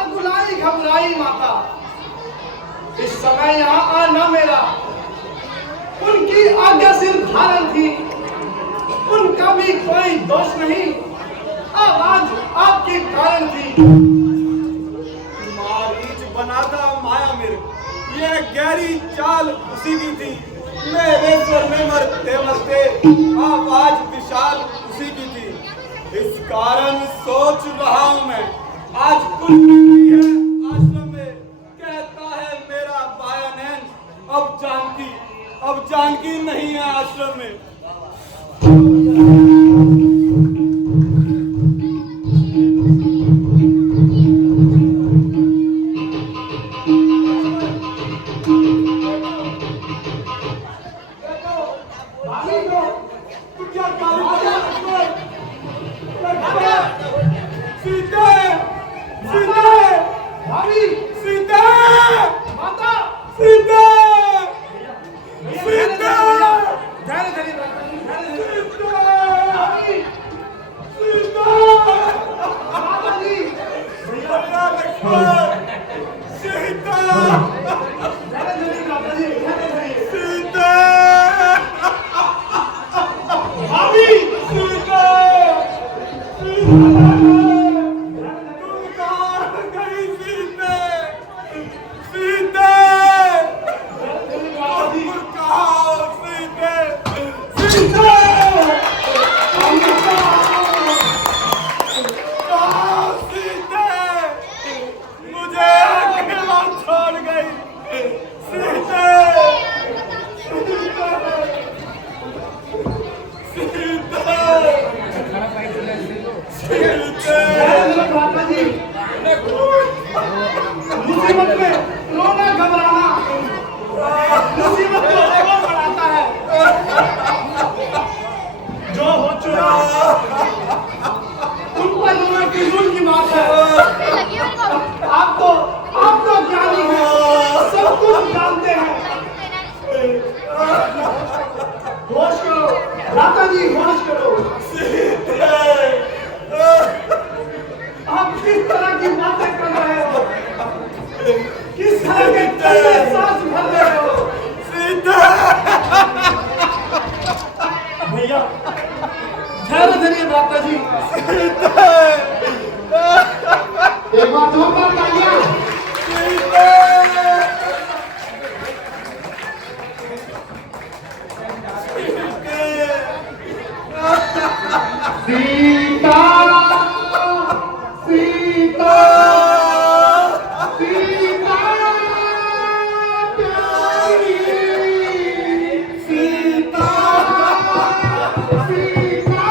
अगुलाई घबराई माता। इस समय यहाँ आना मेरा उनकी आज्ञा सिर धारण थी, उनका भी कोई दोष नहीं, आवाज आपके कारण थी। मारीच बनाता माया मेरे, यह गहरी चाल उसी की थी। मेरे स्वर में मरते मरते आवाज विशाल उसी की थी। इस कारण सोच रहा हूं मैं, आज कुछ नहीं है आश्रम में, कहता है मेरा बाया नैन, अब जानकी नहीं है आश्रम में। सीता, सीता लक्ष्मण सीता धीरे धीरे माता जी, धीरे धीरे। सीता भाभी, सीता तुम कहाँ गई सीता सीता तुम कहाँ सीता सीता कहाँ सीता मुझे अकेला छोड़ गई सीता माता जी, मुसीबत में रोना घबराना मुसीबत को और बढ़ाता है। जो हो चुका उन पर रोना किसूर की बात है। आप तो ज्ञानी हैं, सब कुछ जानते हैं। होश करो माता जी, होश करो। आप किस तरह की बातें कर रहे हो? किस तरह के कड़वे सांस भर रहे हो? भैया धैर्य धरिए माता जी। एक बार दो बार भैया। सीता सीता सीता प्यारी सीता सीता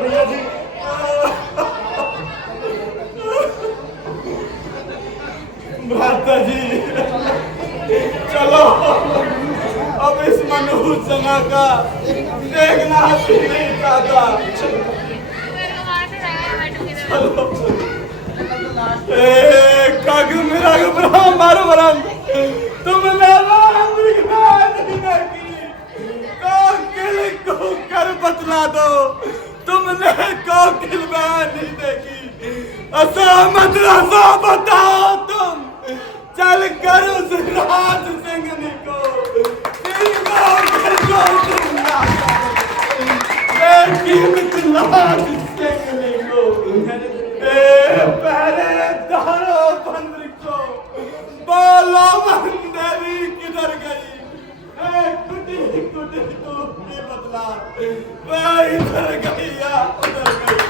भैया जी, माता जी चलो अब इस मनहूस जगह का देखना भी नहीं चाहता। चलो कग मेरा मारो बरम तुमने नहीं देखी कोकिल को कर बतला दो तुमने कोकिल नहीं देखी असहमत रसा बताओ तुम चल कर उस राज सिंह को पहरेदारो बंदर को बोलो देवी किधर गई? कुटी कुटी तू भी बदला वह इधर गई या उधर गई?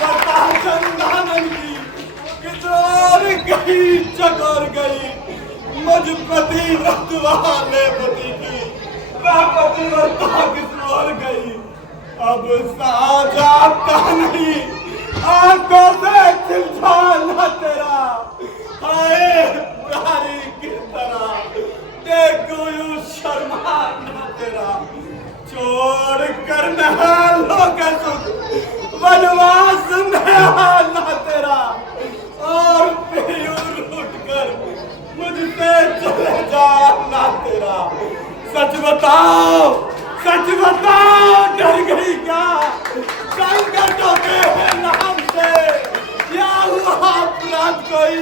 बता चंदानन की किधर गई चकोर गई? मुझ पति वाले पति की वह पतिव्रता किस ओर गई? अब साजाता नहीं आंखों से खिलौना तेरा हाय बुरारी किस तरह देखो यूं शर्माना तेरा छोड़ कर महलों का सुख वनवास में आना तेरा और फिर यूं रूठ कर मुझसे चले जाना तेरा। सच बताओ डर गई क्या संकटों के नाम से या हुआ अपराध कोई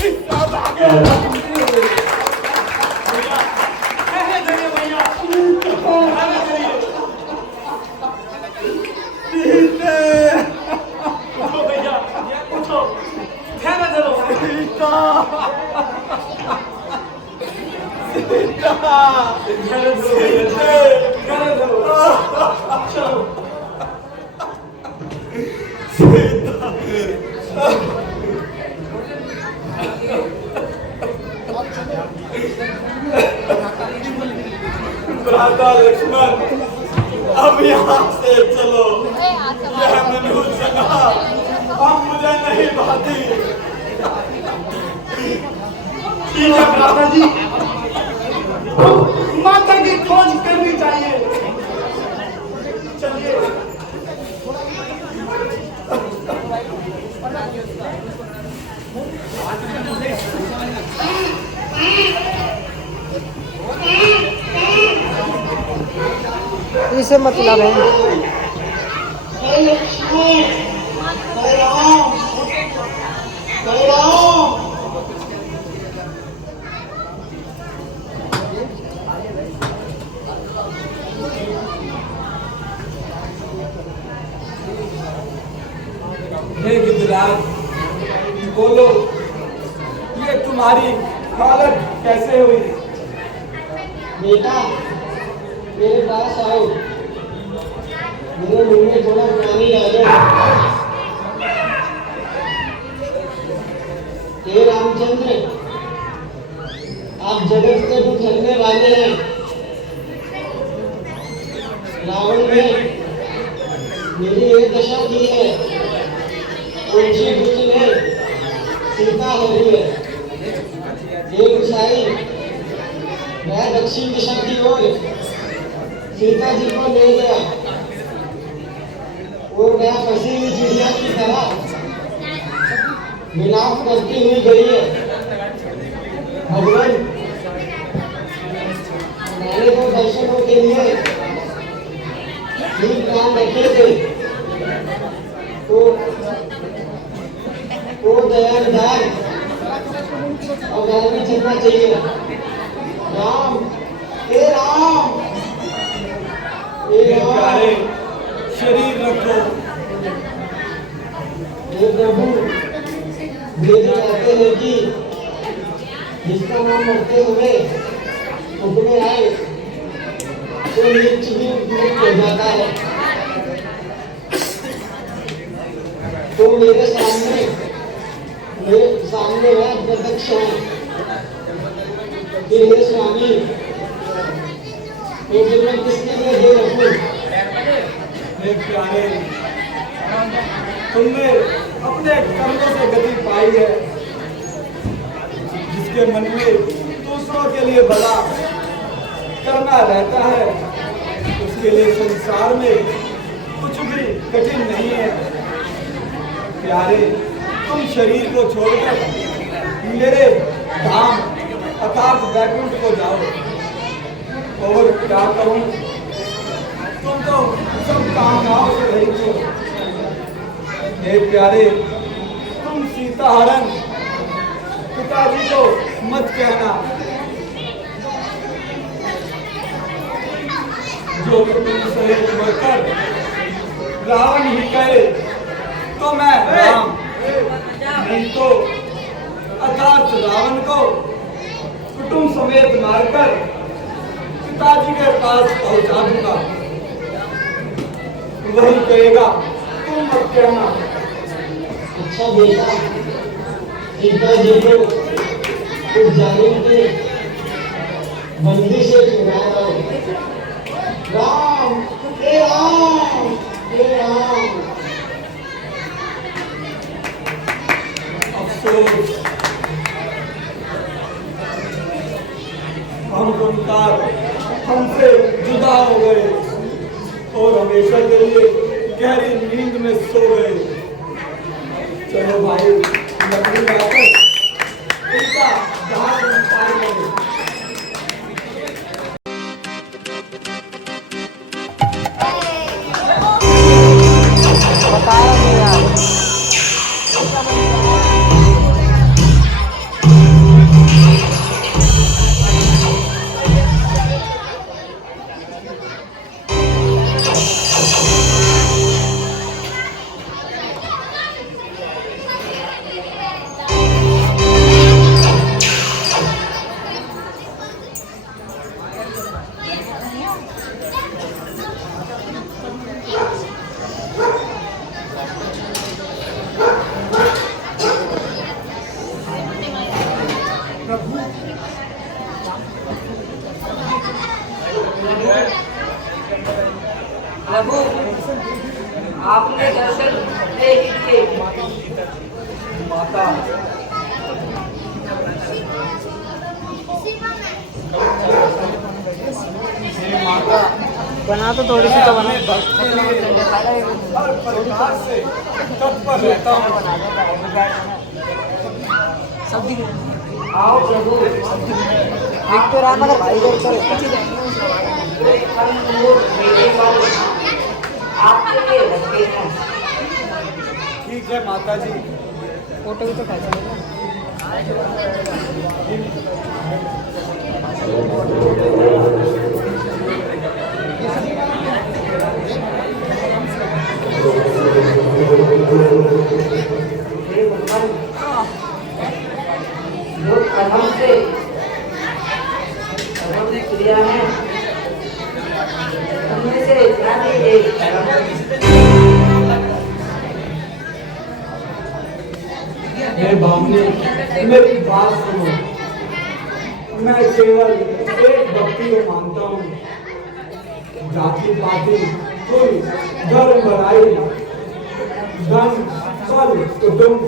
हिस्सा भागे? भैया धैर्य धरिए भैया, धैर्य धरिए। उठो भैया, उठो, धैर्य धरो। धैर्य धरो, चलो। भ्राता लक्ष्मण अब यहाँ से चलो, यह मनहूस जगह अब मुझे नहीं भाती। ठीक है भ्राता जी, माता की खोज करनी चाहिए। चलिए। से मतलब है। हे लक्ष्मण, हे राम, हे राम। हे गिरिराज, बोलो, ये तुम्हारी हालत कैसे हुई? बेटा, मेरे पास आओ। मेरे मुंह में थोड़ा पानी डालो। हे रामचंद्र, आप जगत के दुख हरने वाले हैं। रावण ने मेरी ये दशा की है। उनकी दुष्ट ने सीता हरी है। हे गुसाई, मैं दक्षिण दिशा की ओर सीता जी को ले गया और मैं फंसी हुई चिड़िया की तरह विलाप करती हुई गई है। भगवान, मैंने तो दर्शनों के लिए ठीक काम रखे थे, तो वो दयालुदार और गाड़ी चलना चाहिए। राम, हे राम, हे प्यारे, राम। शरीर रखो। हे प्रभु, वेद कहते हैं कि जिसका नाम मरते हुए टुकड़े आए तो नीच भी मुक्त हो जाता है। तो मेरे सामने वह प्रत्यक्ष है कि हे स्वामी, तो फिर मैं किसके लिए दे रखूं? हे प्यारे, तुमने अपने कर्मों से गति पाई है। जिसके मन में दूसरों के लिए भला करना रहता है, उसके लिए संसार में कुछ भी कठिन नहीं है। प्यारे, तुम शरीर को छोड़कर मेरे धाम अर्थात वैकुंठ को जाओ। और क्या कहूं, तुम तो सब कामनाओं से रहित हो। हे प्यारे, तुम सीता हरण पिताजी को मत कहना। जो तुम सहित मरकर रावण ही कहे तो मैं राम, नहीं तो अर्थात रावण को कुटुंब समेत मारकर पिताजी के पास पहुंचा दूंगा। वही कहेगा, तुम मत कहना। अच्छा बेटा, सीता जी को उस जालिम के बंदी से छुड़ा लो। राम, हे राम, हे राम। अफसोस, हम संतान हमसे जुदा हो गए और हमेशा के लिए गहरी नींद में सो गए। चलो भाई, लकड़ी लाकर इनका जहां संस्कार करें। बताया नहीं यार। प्रभु, आपने दर्शन दे ही दिए। माता, हे माता, बना तो थोड़ी सी तो बना। मैं भक्त के लिए हर प्रकार से तत्पर रहता हूँ। सब दिख आओ प्रभु, देख तो रहा मगर भाई को चलो पीछे जाएंगे। एक अनमोल मेरे फल आपके लिए रखे हैं। ठीक है माता जी। फोटो भी तो खा सकते हे भगवान, जो कदम से कदम क्रिया है उनमें से जाने एक हे भावने, मेरी बात सुनो। मैं केवल एक भक्ति को मानता हूँ। जाति पाति कोई धर्म बढ़ाई धन बल कुटुंब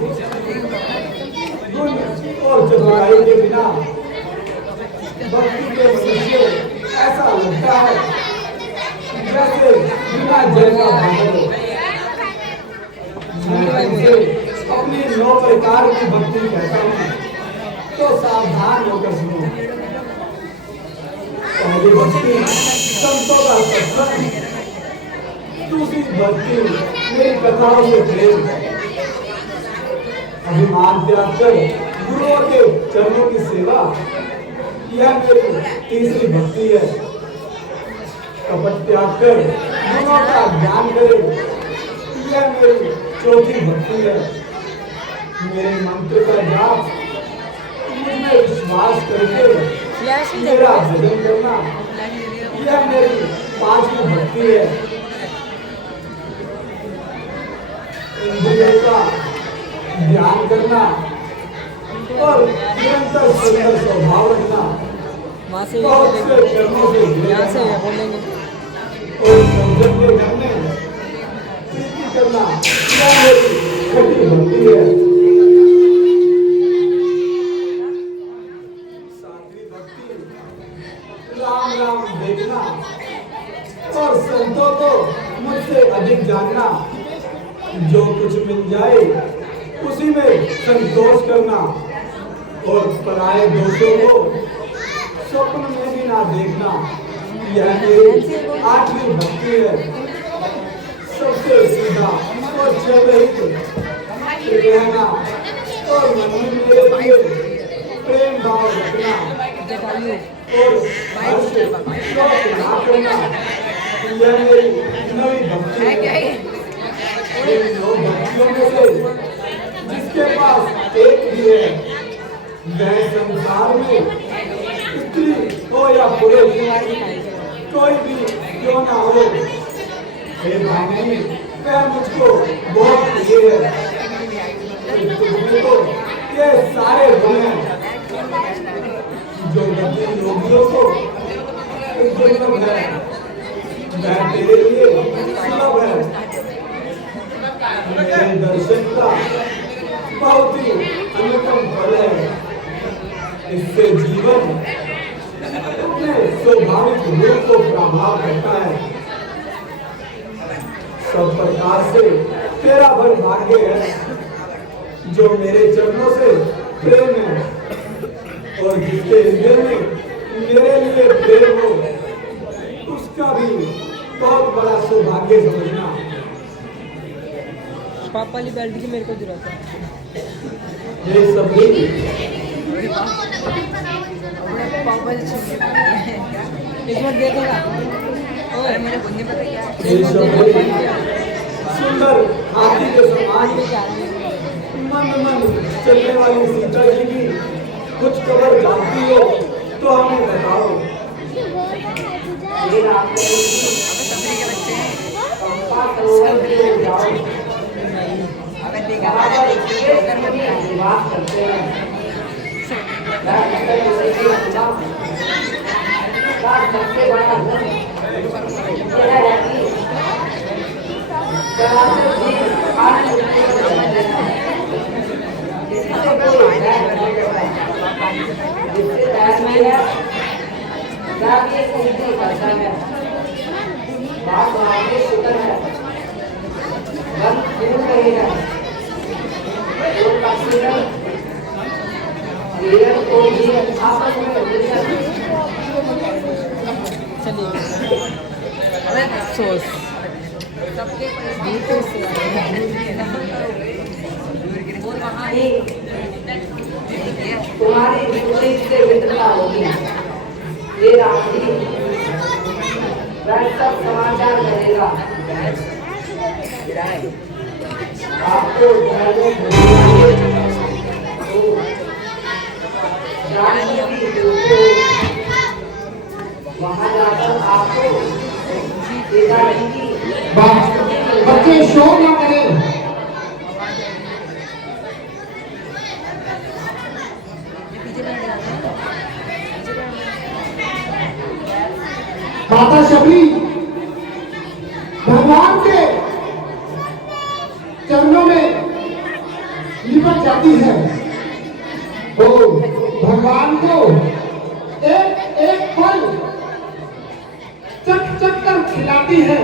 गुण और चतुराई के बिना भक्ति के मनुष्य ऐसा लगता है जैसे बिना जल का भांडा हो। मैं तुमसे अपनी 9 प्रकार की भक्ति कहता हूँ तो सावधान होकर सुनो। पहली भक्ति संतों का सत्संग, दूसरी भक्ति मेरी कथाओं में प्रेम, अभिमान त्याग कर गुरुओं के चरणों की सेवा, यह मेरी तीसरी भक्ति है। कपट त्याग कर गुरुओं का ज्ञान करे, यह मेरी चौथी भक्ति है। मेरे मंत्र का जाप, मुझमें विश्वास करके मेरा भजन करना, यह मेरी 5वीं भक्ति है। इंद्रियों का ध्यान करना और निरंतर सुंदर स्वभाव रखना, वहाँ से बहुत से कर्मों से यहाँ से बोलेंगे। और संजम के घर में प्रीति करना, यह मेरी छठी भक्ति है। 7वीं भक्ति राम राम देखना और संतों को मुझसे अधिक जानना, जो कुछ मिल जाए उसी में संतोष करना और पराये दोषों को स्वप्न में भी ना देखना, यह मेरी 8वीं भक्ति है। सबसे सीधा और छल रहित रहना और मन में मेरे लिए प्रेम भाव रखना और हर्ष शोक ना करना, यह मेरी 9वीं भक्ति है। इन 9 भक्तियों में से जिसके पास एक भी है, वह संसार में स्त्री हो या पुरुष कोई भी क्यों ना हो, हे भाई वह मुझको बहुत प्रिय है। तुझमें तो ये सारे गुण हैं जो गति योगियों को दुर्लभ है, वह तेरे लिए सुलभ है। मेरे दर्शन का बहुत ही अनुपम फल है। इससे जीवन अपने स्वाभाविक रूप को प्रभाव करता है। सब प्रकार से तेरा भर भाग्य है जो मेरे चरणों से प्रेम है और जिसके हृदय में मेरे लिए प्रेम हो उसका भी बहुत बड़ा सौभाग्य समझना। पापा वाली बेल्ट की मेरे को जरूरत है। ये सभी पापा एक बार देखेगा। ओए मेरे को नहीं पता क्या। ये सभी सुंदर हाथी के समान मन मन चलने वाली सीता जी की कुछ खबर जानती हो तो हमें बताओ। ये रात में जाओ, वहाँ पर निवास करते हैं। सबसे बड़ा गुण यह है कि चराचर जीव आनंद किसी से कोई बैर नहीं करता, जिससे बैर में है जाके सिद्धि करता है। बात आगे शुक्र है, मन दूर रहेगा। जो पक्षीगण वीरन को भी आपस में चलिए अफसोस तुम्हारी दूरी से मित्रता होगी। ये रात्रि वह सब समाचार करेगा। आपको घर में वहां जाकर आपको पिताजी की बच्चे शोर ना करें। माता शबरी भगवान के चरणों में लिपट जाती है। वो भगवान को एक एक फल चक चक कर खिलाती है।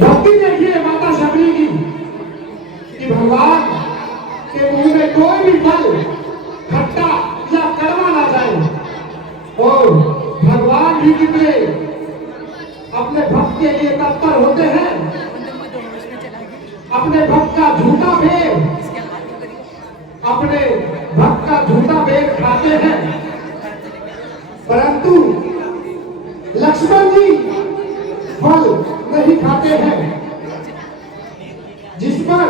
भक्ति देखिए माता शबरी की कि भगवान के मुंह में कोई भी फल खट्टा या कड़वा ना जाए। और भगवान भी कितने अपने भक्त के लिए तत्पर होते हैं। अपने भक्त का झूठा भेद खाते हैं, परंतु लक्ष्मण जी फल नहीं खाते हैं। जिस पर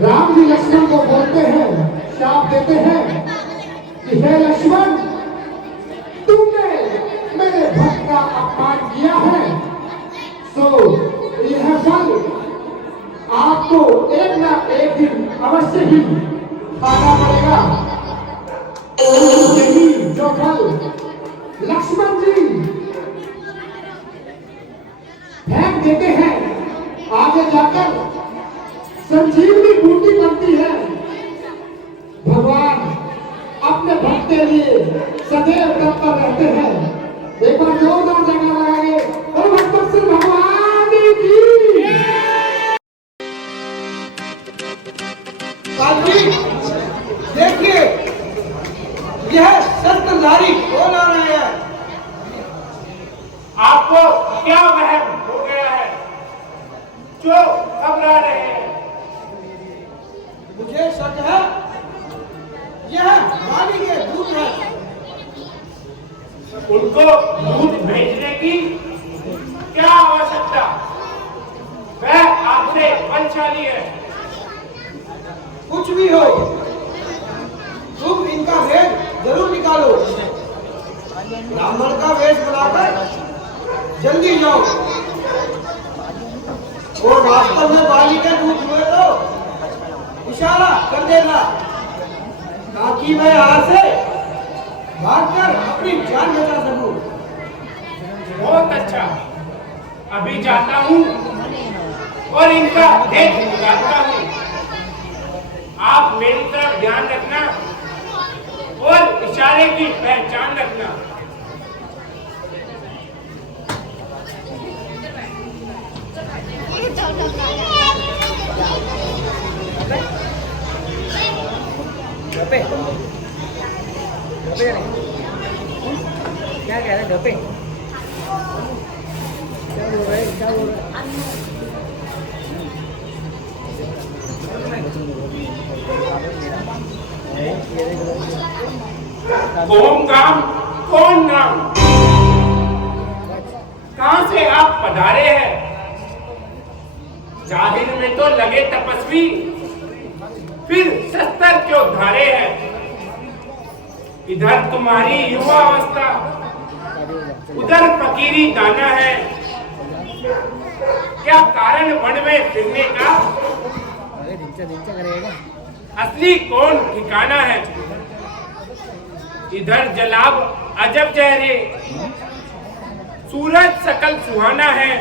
राम जी लक्ष्मण को बोलते हैं, शाप देते हैं कि हे लक्ष्मण, तुमने मेरे भक्त का अपमान किया है, तो यह फल आपको एक ना एक दिन अवश्य ही खाना पड़ेगा। यही जो फल लक्ष्मण जी फेंक देते हैं, आगे जाकर संजीवनी बूटी बनती है। भगवान अपने भक्त के लिए सदैव तत्पर रहते हैं। एक बार जोरदार जगह लगाएंगे और भगवत श्री भगवान की। देखिए यह शस्त्रधारी कौन आ रहे हैं? आपको क्या वहम हो गया है जो घबरा रहे हैं? मुझे शक है यह रानी के दूत है। उनको दूध भेजने की क्या आवश्यकता? वह आपसे बलशाली है। कुछ भी हो, तुम इनका भेद जरूर निकालो। ब्राह्मण का वेश बनाकर जल्दी जाओ। और वास्तव में बाली के दूत हुए तो इशारा कर देना, ताकि मैं यहाँ से भागकर अपनी जान बचा सकूं। बहुत अच्छा, अभी जाता हूँ और इनका भेद निकालता हूँ। आप मेरी तरफ ध्यान रखना और इशारे की पहचान रखना। डपे क्या कह रहे हैं? डपे क्या बोल रहे हैं? क्या बोल रहे कौन काम कौन नाम? कहां से आप पधारे हैं? जाहिर में तो लगे तपस्वी, फिर शस्त्र क्यों धारे हैं? इधर तुम्हारी युवा अवस्था, उधर फकीरी दाना है। क्या कारण वन में फिरने का? असली कौन ठिकाना है? इधर जलाब अजब चेहरे, सूरज सकल सुहाना है,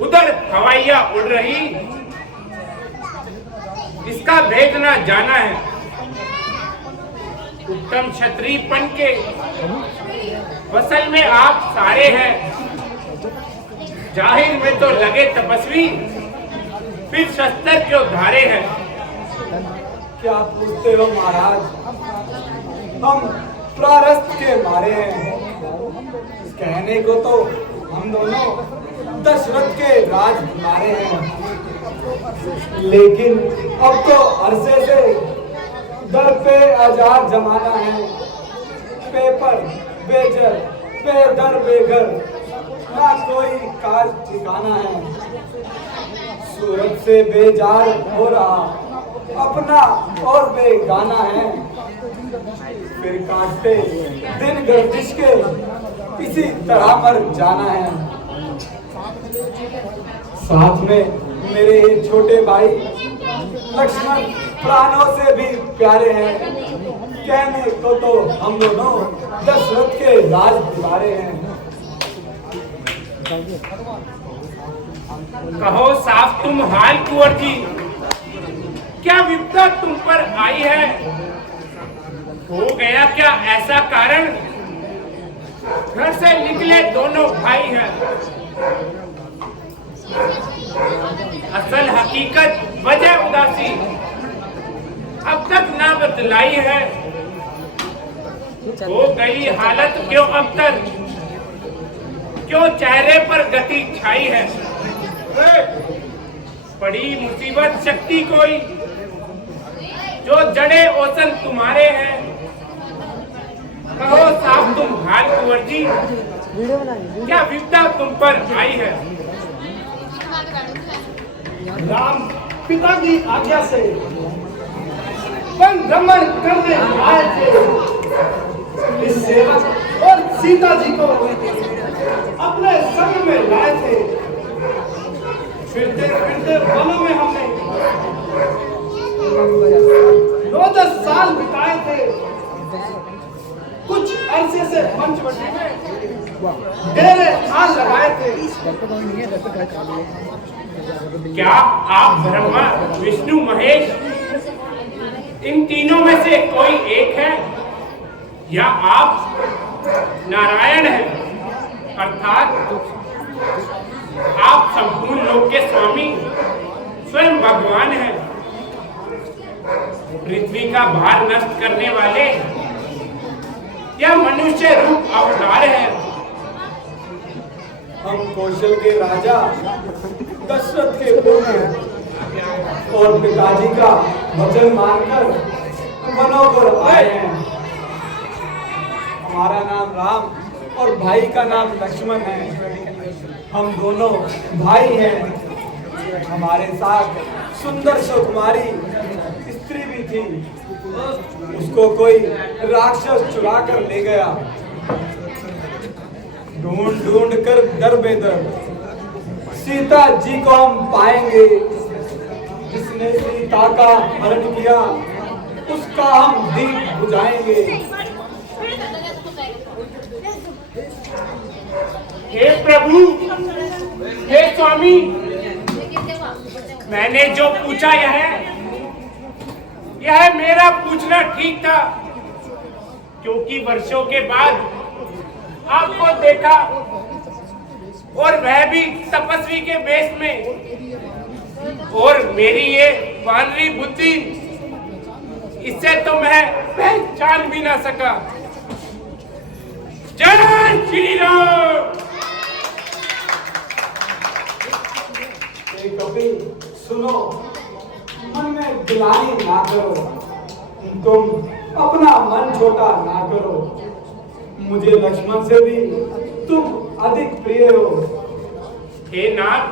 उधर हवाइयां उड़ रही, इसका भेद ना जाना है। उत्तम क्षत्रियपन के फसल में आप सारे हैं, जाहिर में तो लगे तपस्वी, फिर शस्त्र क्यों धारे हैं? क्या पूछते हो महाराज? हम प्रारब्ध के मारे हैं। कहने को तो हम दोनों दशरथ के राजकुमारे हैं, लेकिन अब तो अरसे से दर पे आजाद जमाना है। पेपर बेजर बेदर बेघर, ना कोई काज ठिकाना है। सूरत से बेजार हो रहा अपना और बेगाना है। फिर काटते दिन गर्दिश के किसी तरह मर जाना है। साथ में मेरे छोटे भाई लक्ष्मण प्राणों से भी प्यारे हैं। कहने को तो हम दोनों दशरथ के राजकुमारे हैं। कहो साफ तुम हाल कुंवर जी, क्या विपदा तुम पर आई है? हो गया क्या ऐसा कारण? घर से निकले दोनों भाई हैं। असल हकीकत वजह उदासी अब तक ना बतलाई है। हो गई हालत क्यों अबतर, क्यों चेहरे पर गति छाई है? बड़ी मुसीबत शक्ति कोई जो जड़े ओसन तुम्हारे हैं। कहो साफ तुम हाल कुंवर जी, क्या विपदा तुम पर आई है? राम पिता की आज्ञा से वन भ्रमण करने आए थे। इस सेवक और सीता जी को अपने संग में लाए थे। फिरते फिरते वनों में हमने 9-10 साल बिताए थे। कुछ अरसे से पंचवटी में डेरे ठान लगाए थे। क्या आप ब्रह्मा विष्णु महेश इन तीनों में से कोई एक है, या आप नारायण हैं? अर्थात आप संपूर्ण लोक के स्वामी स्वयं भगवान हैं, पृथ्वी का भार नष्ट करने वाले, या मनुष्य रूप अवतार है? हम कौशल के राजा दशरथ के पुत्र हैं और पिताजी का वचन मानकर वनों पर आए हैं। हमारा नाम राम और भाई का नाम लक्ष्मण है। हम दोनों भाई हैं। हमारे साथ सुंदर सुकुमारी स्त्री भी थी। उसको कोई राक्षस चुरा कर ले गया। ढूंढ ढूंढ कर दर बेदर सीता जी को हम पाएंगे। जिसने सीता का हरण किया उसका हम दीप बुझाएंगे। हे प्रभु, हे स्वामी, मैंने जो पूछा यह मेरा पूछना ठीक था, क्योंकि वर्षों के बाद आपको देखा, और वह भी तपस्वी के वेश में। और मेरी ये वानरी बुद्धि, इससे तो मैं पहचान भी ना सका। जय श्री राम। कभी सुनो, मन में गिलाई ना करो। तुम अपना मन छोटा ना करो। मुझे लक्ष्मण से भी तुम अधिक प्रिय हो। हे नाथ,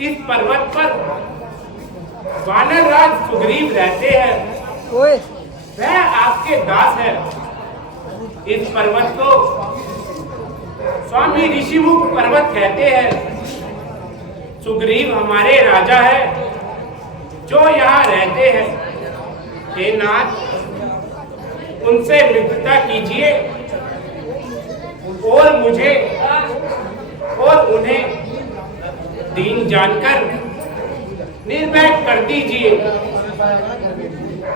इस पर्वत पर वानर राज सुग्रीव रहते हैं। वह आपके दास है। इस पर्वत को स्वामी ऋषिमुख पर्वत कहते हैं। सुग्रीव हमारे राजा है जो यहाँ रहते हैं। हे नाथ, उनसे मित्रता कीजिए और मुझे और उन्हें दीन जानकर निर्भय कर दीजिए।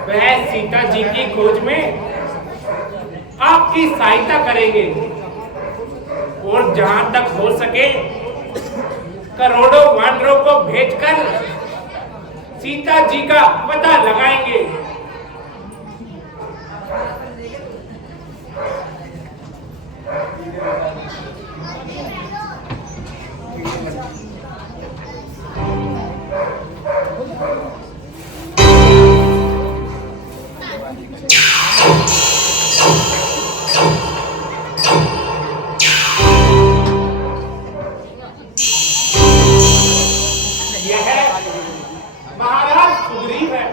वह सीता जी की खोज में आपकी सहायता करेंगे और जहां तक हो सके करोड़ों वानरों को भेजकर सीता जी का पता लगाएंगे। महाराज सुग्रीव है,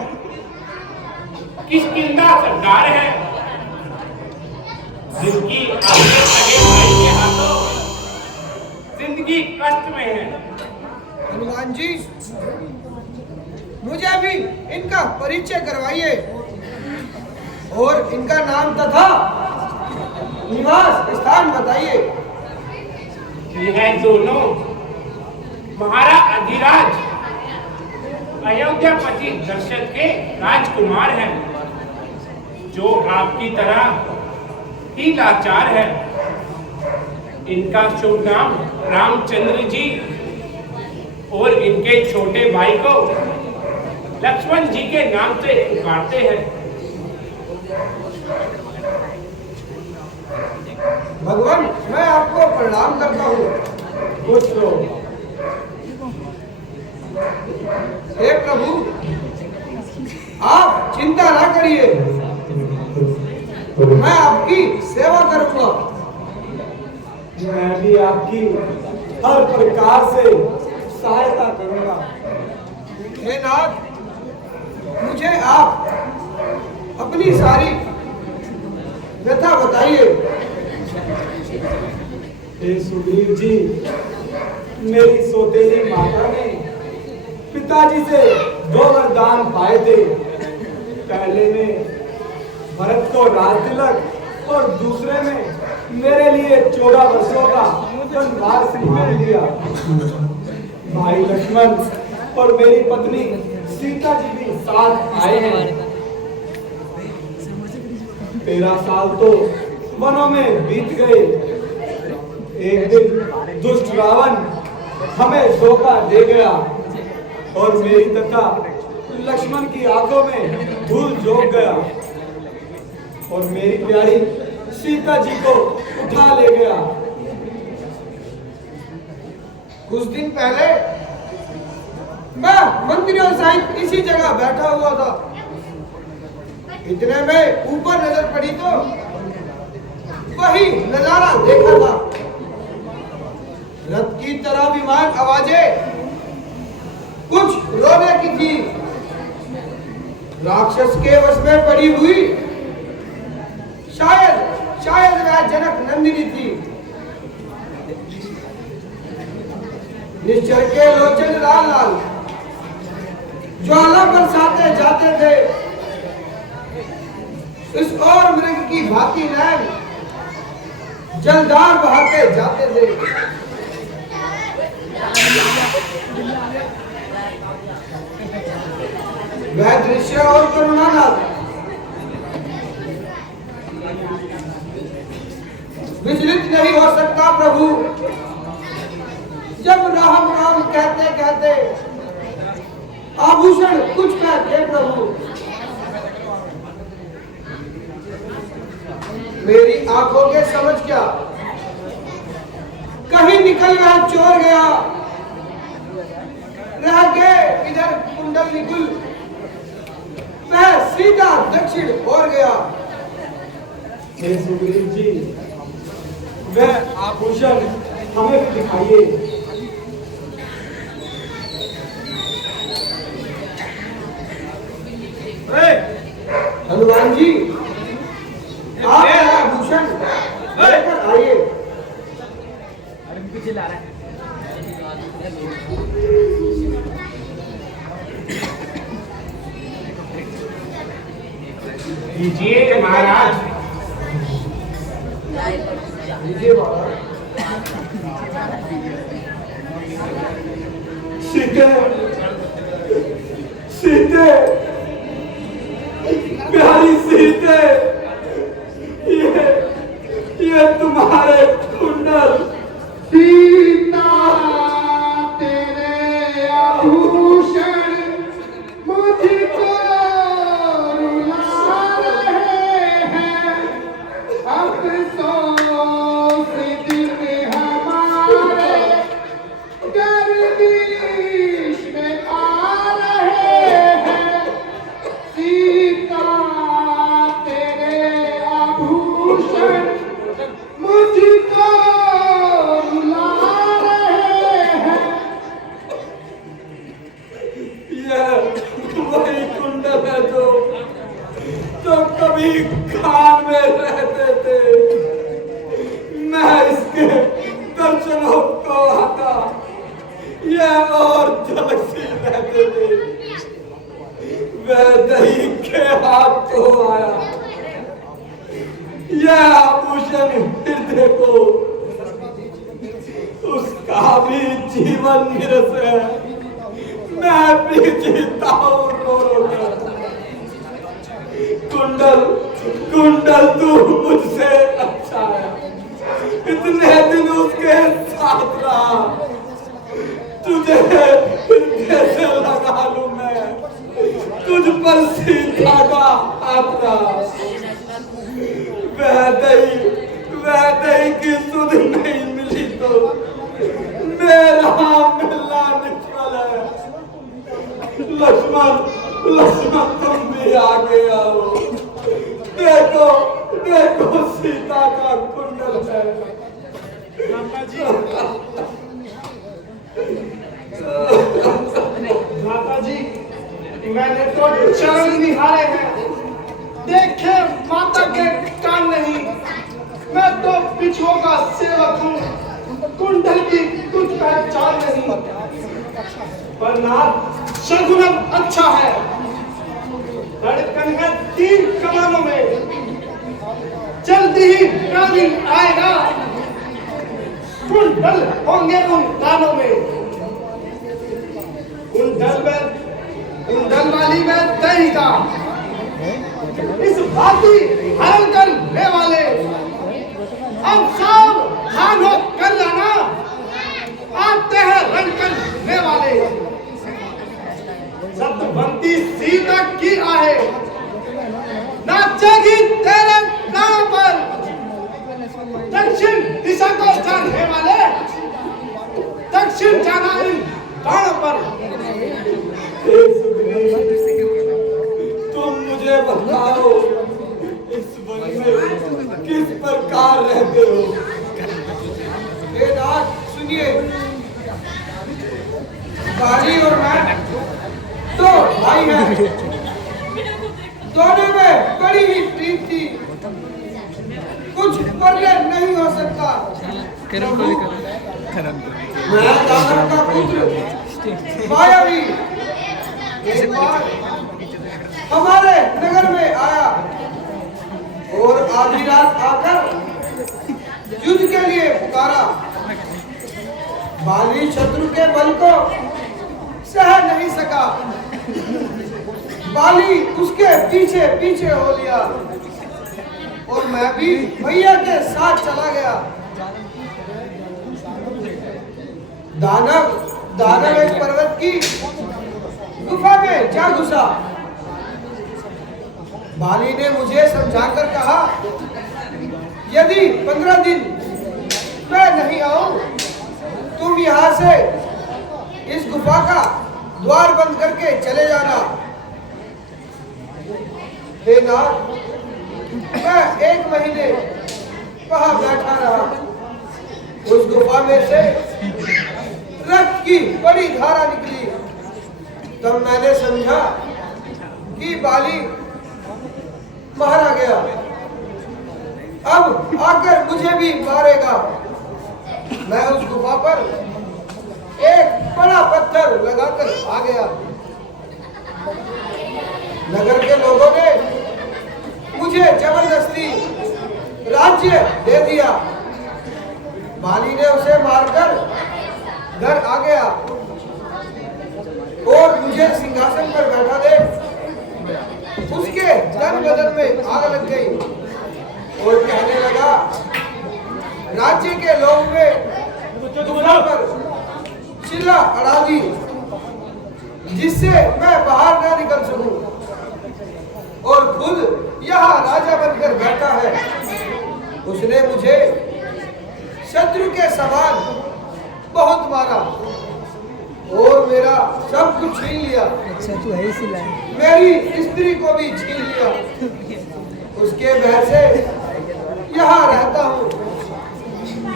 किष्किंधा सरदार है, जिनकी अपने सगे भाई के हाथों जिंदगी कष्ट में है। हनुमान जी, मुझे भी इनका परिचय करवाइए और इनका नाम तथा निवास स्थान बताइए। यह दोनों महाराज अधिराज अयोध्यापति दशरथ के राजकुमार हैं, जो आपकी तरह ही लाचार है। इनका शुभ नाम रामचंद्र जी और इनके छोटे भाई को लक्ष्मण जी के नाम से पुकारते हैं। भगवान, मैं आपको प्रणाम करता हूँ। कुछ तो हे प्रभु, आप चिंता ना करिए, मैं आपकी सेवा करूंगा। मैं भी आपकी हर प्रकार से सहायता करूंगा। हे नाथ, मुझे आप अपनी सारी व्यथा बताइए। हे सुग्रीव जी, मेरी सौतेली माता ने पिताजी से 2 वरदान पाए थे। पहले में भरत को राज तिलक और दूसरे में मेरे लिए 14 वर्षों का वनवास मान लिया। भाई लक्ष्मण और मेरी पत्नी सीता जी भी साथ आए हैं। 13 साल तो वनों में बीत गए। एक दिन दुष्ट रावण हमें धोखा दे गया और मेरी तथा लक्ष्मण की आंखों में धूल झोंक गया और मेरी प्यारी सीता जी को उठा ले गया। कुछ दिन पहले मैं मंत्रियों सहित इसी जगह बैठा हुआ था। इतने में ऊपर नजर पड़ी तो वही नजारा देखा था। रथ की तरह विमान आवाजें कुछ रोने की थी। राक्षस के वश में पड़ी हुई शायद वह जनक नंदिनी थी। निश्चर के लोचन लाल लाल ज्वाला बरसाते जाते थे। इस और मृग की भांति नैन जलधार बहाते जाते थे। वह दृश्य और करुणानाथ विचलित नहीं हो सकता प्रभु। जब राम राम कहते कहते आभूषण कुछ कहते प्रभु। मेरी आंखों के समझ क्या, कहीं निकल वह चोर गया। रह गए इधर कुंडल निकुल, वह सीधा दक्षिण और गया। हे सुग्रीव जी, वह आभूषण हमें भी दिखाइए। हनुमान जी, आप आभूषण लेकर आइए। पीछे ला रहा है। लीजिए महाराज। लीजिए महाराज। सीते, सीते, प्यारी सीते, ये तुम्हारे कुंडल। सीता तेरे आभूषण मुझको रुला रहे हैं। अफसोस दिन हमारे और जलसी रहते थे, वह दही के हाथ तो आया। यह आभूषण हृदय को उसका भी जीवन निरस है। मैं भी जीता हूँ रो रो कर। कुंडल कुंडल तू मुझसे अच्छा है, इतने दिन उसके साथ रहा, तुझे कैसे लगा लूं मैं, तुझ पर सीधा का आता। वह दही की सुध नहीं मिली तो मेरा मिलना निष्फल है। लक्ष्मण तुम भी आगे आओ, देखो देखो सीता का कुंडल है। माता जी, मैंने तो चरण निहारे हैं, देखे माता के कान नहीं। मैं तो बिछुओं का सेवक हूँ, कुंडल की कुछ पहचान नहीं। पर नाथ शगुन अच्छा है, धड़कन है 3 कमानों में, जल्दी ही दिन आएगा, कुंडल होंगे उन कानों में। कुंडल वाली में दही का इस भांति हरण करने वाले अब सब खानो कर लाना, आते हैं रंग करने वाले। सत्यवंती सीता की आहे नाचेगी तेरे नाम पर, दक्षिण दिशा को जानने वाले दक्षिण जाना इन बाणों पर। तुम मुझे बताओ, इस वन में किस प्रकार रहते हो? हे नाथ सुनिए, बाली और मैं तो भाई हैं, दोनों में बड़ी ही प्रीत थी, कुछ वर्णन नहीं हो सकता। मैं दानव का पुत्र मायावी एक बार हमारे नगर में आया और आधी रात आकर युद्ध के लिए पुकारा। बाली शत्रु के बल को सह नहीं सका, बाली उसके पीछे पीछे हो लिया और मैं भी भैया के साथ चला गया। दानव एक पर्वत की गुफा में जा घुसा। बाली ने मुझे समझाकर कहा, यदि 15 दिन मैं नहीं आऊं, तुम यहाँ से इस गुफा का द्वार बंद करके चले जाना। हे नाथ, मैं 1 महीने वहां बैठा रहा। उस गुफा में से रक्त की बड़ी धारा निकली। तब मैंने समझा कि बाली मारा गया, अब आकर मुझे भी मारेगा। मैं उस गुफा पर एक बड़ा पत्थर लगाकर आ गया। नगर के लोगों ने मुझे जबरदस्ती राज्य दे दिया। बाली ने उसे मारकर घर आ गया और मुझे सिंहासन पर बैठा दे उसके तन बदन में आग लग गई और कहने लगा, राज्य के लोग ने दुनिया पर चिल्ला अड़ा दी, जिससे मैं बाहर न निकल सकूं, और खुद यहाँ राजा बनकर बैठा है। उसने मुझे शत्रु के समान बहुत मारा और मेरा सब कुछ छीन लिया। अच्छा तू है इसी लाइन। मेरी स्त्री को भी छीन लिया। उसके भय से यहाँ रहता हूँ।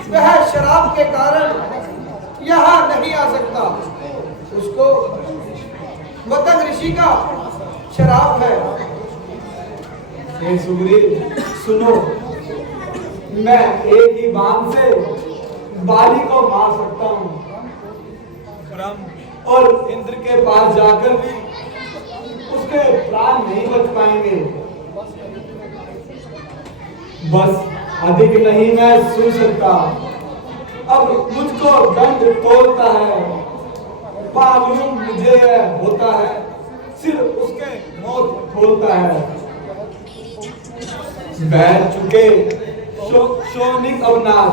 वह शराब के कारण यहाँ नहीं आ सकता। उसको मतंग ऋषि का शराब है। हे सुग्रीव, सुनो, मैं एक ही बाण से बाली को मार सकता हूँ। ब्रह्म और इंद्र के पास जाकर भी उसके प्राण नहीं बच पाएंगे। बस अधिक नहीं मैं सुन सकता। अब मुझको दंड तोलता है, मालूम मुझे होता है, सिर उसके मौत खोलता है। बह चुके शोनिक अवनाश,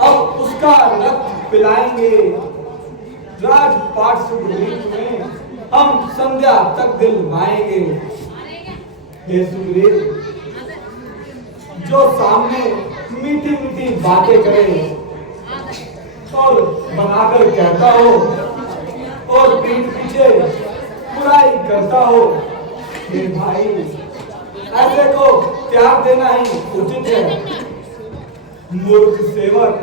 अब उसका रक्त पिलाएंगे। राजपाट सुग्रीव में हम संध्या तक दिलवाएंगे। हे सुग्रीव, जो सामने मीठी मीठी बातें करे और बनाकर कहता हो और पीठ पीछे बुराई करता हो, हे भाई, ऐसे को त्याग देना ही उचित है। मूर्ख सेवक,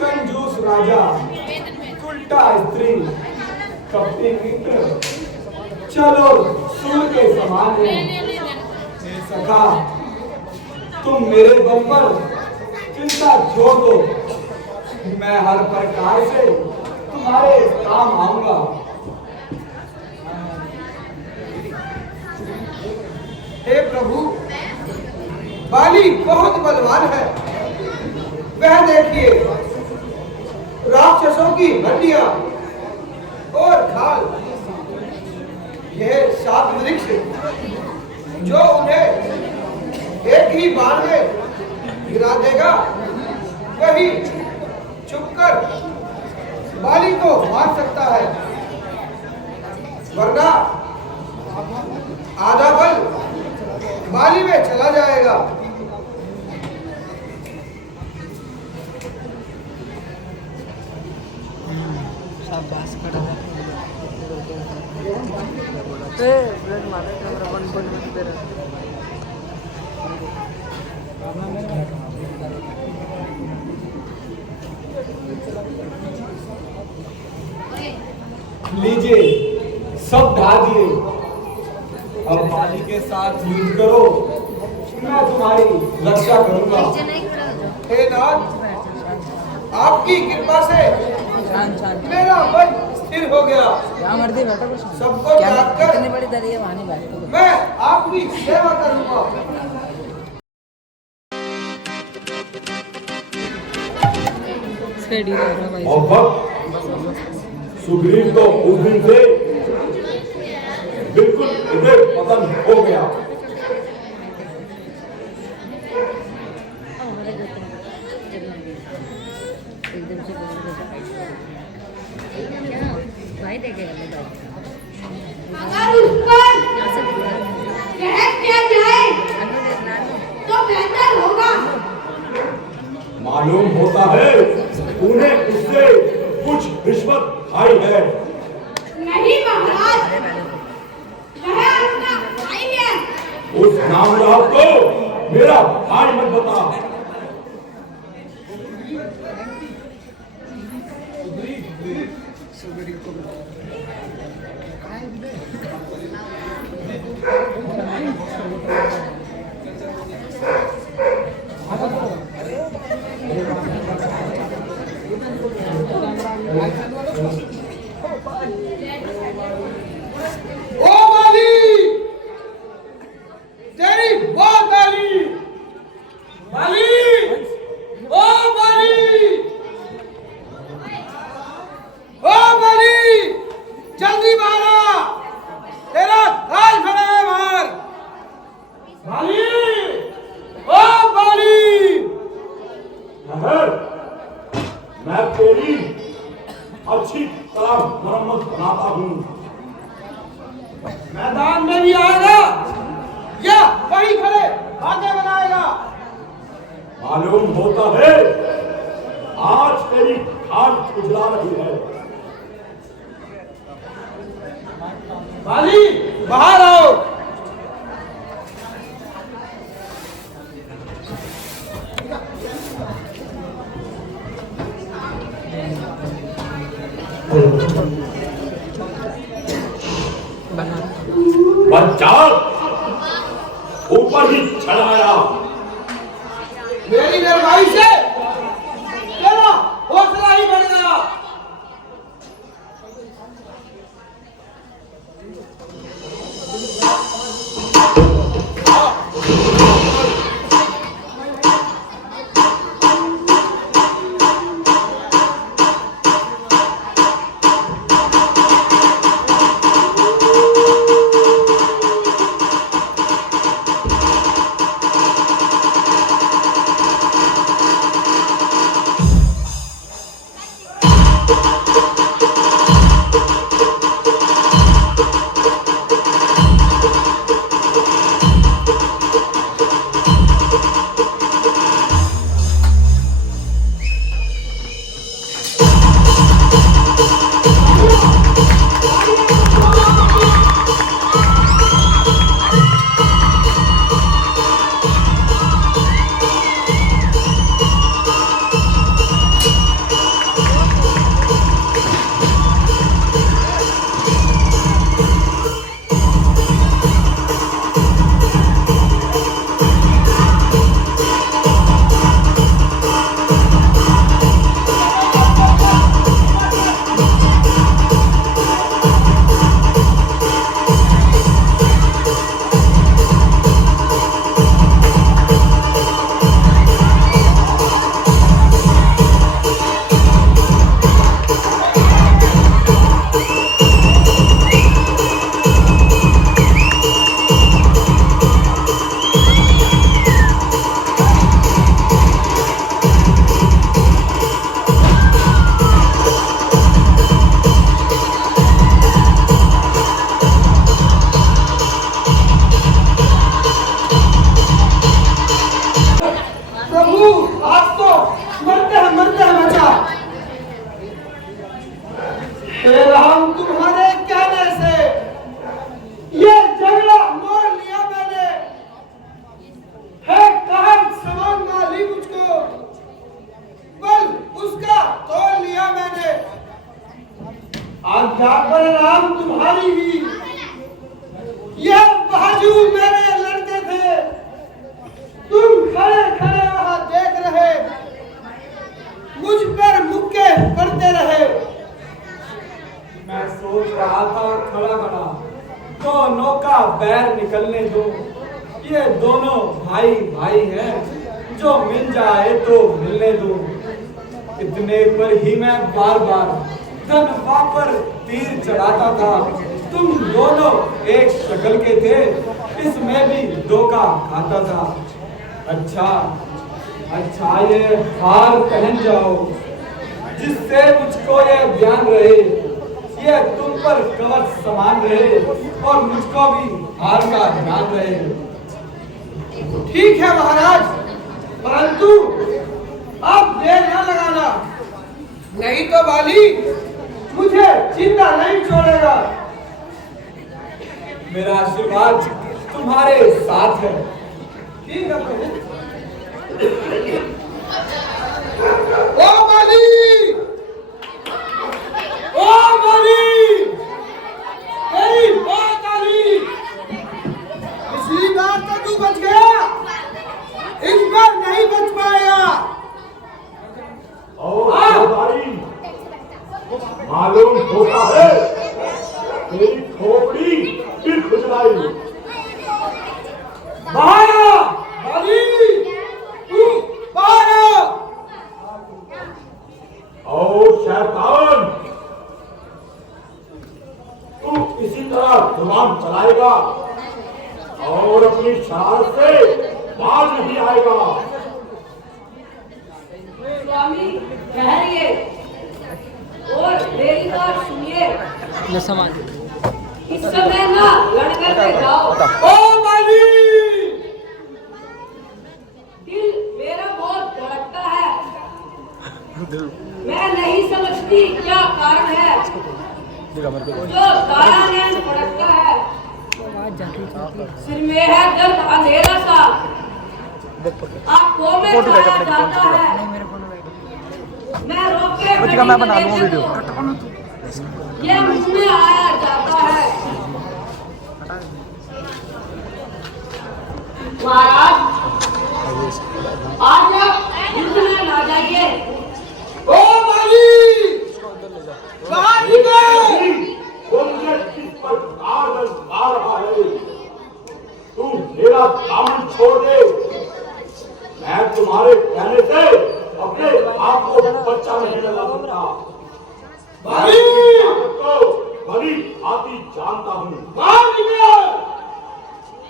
कंजूस राजा, उल्टा स्त्री, कपटी मित्र, चलो सूर के समान है। हे सखा, तुम मेरे बल पर चिंता छोड़ दो, मैं हर प्रकार से तुम्हारे काम आऊंगा। हे प्रभु, बाली बहुत बलवान है। वह देखिए, राक्षसों की हड्डियां और खाल, यह 7 वृक्ष जो उन्हें एक ही बार में गिरा देगा, वही छुपकर बाली को मार सकता है, वरना आधा बल बाली में चला जाएगा। शाबाश खड़ा है। ब्लड मारे कैमरा बंद बंद दे रहा। लीजिए, सब ढा दिए। अब बाली के साथ युद्ध करो, मैं तुम्हारी रक्षा करूंगा। हे नाथ, आपकी कृपा से मेरा मन स्थिर हो गया। मर्जी बैठो कुछ सबको त्याग कर कितनी बड़ी दरी है, वहां नहीं बैठते। मैं आपकी सेवा करूंगा। और वक्त सुग्रीव तो उस दिन से बिल्कुल उधर पतन हो गया। भाई देखेगा अगर उस पर कहर किया जाए तो बेहतर होगा। मालूम होता है उन्हें उससे कुछ रिश्वत खाई है। नहीं महाराज, वह अपना भाई है। उस नामराव को मेरा भाई मत बता। ओ बाली, तेरी बहुत बाली, बाली, ओ बाली, ओ बाली, जल्दी मारा, तेरा काल खड़ा है बाहर। बाली, ओ बाली, मैं तेरी अच्छी तरह मरम्मत बनाता हूँ। मैदान में भी आएगा या वही खड़े आगे बनाएगा। मालूम होता है आज तेरी खाल खुजला रही है। बाली, बाहर आओ। बच्चा ऊपर ही चढ़ाया। मेरी नरमाई से तेरा हौसला ही बढ़ गया। आज्ञा बलराम तुम्हारी ही। ये बाजू मेरे लड़के थे, तुम खड़े खड़े वहां देख रहे, मुझ पर मुक्के पड़ते रहे। मैं सोच रहा था खड़ा खड़ा दोनों का बैर निकलने दो, ये दोनों भाई भाई हैं, जो मिल जाए तो मिलने दो। इतने पर ही मैं बार बार धनवा पर तीर चढ़ाता था। तुम दोनों एक शक्ल के थे, इसमें भी धोखा खाता था। अच्छा ये हार पहन जाओ, जिससे मुझको ये ध्यान रहे, ये तुम पर कवच समान रहे और मुझको भी हार का ध्यान रहे। ठीक है महाराज, परंतु अब देर न लगाना, नहीं तो बाली मुझे जिंदा नहीं छोड़ेगा। मेरा आशीर्वाद तुम्हारे साथ है। ठीक है प्रभु। ओ बाली, ओ बाली, तेरी बात आली। पिछली बार तो तू बच गया, इस बार नहीं बच पाएगा। और भाई मालूम होता है तेरी खोपड़ी भी खुजलाई। बाहर आ, बाली, तू बाहर आ। और शैतान, तू इसी तरह जुबान चलाएगा और अपनी शरारत से बाज नहीं आएगा। स्वामी ठहरिए और मेरी बात सुनिए। इस समय ना लड़ करके जाओ। ओ बाली, दिल मेरा बहुत धड़कता है, मैं नहीं समझती क्या कारण है जो तारा नैन फड़कता है। सिर में है दर्द अंधेरा सा, आंखों में छाया जाता है। मैं रोके मैं बना लूं वीडियो, ये मुझ में आया जाता है। महाराज आज आप युद्ध में ना जाइए। ओ बाली, बाहर निकल। वो मुझे किस पर आ रहा है, तू मेरा दामन छोड़ दे। मैं तुम्हारे कहने से अपने आप को बच्चा नहीं लगा सकता। बाली, तो बड़ी आती जानता हूँ। बाहर निकल।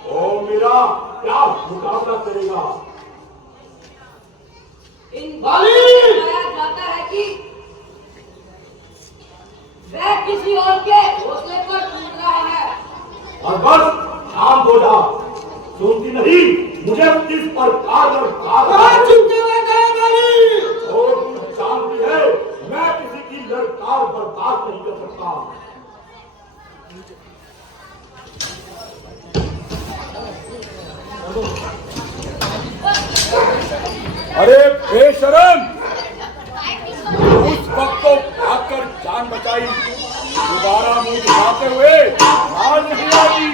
ओ मेरा क्या मुकाबला करेगा? इन बाली, बताया जाता है कि वह किसी और के घोंसले पर कूद रहा है। और बस शांत हो जा, सुनती नहीं मुझे किस प्रकार और तू जानती है मैं किसी की लड़कार बर्दाश्त नहीं कर सकता। अरे बेशरम, उस वक्त तो भागकर जान बचाई, दोबारा मुंह दिखाते हुए आज नहीं आई।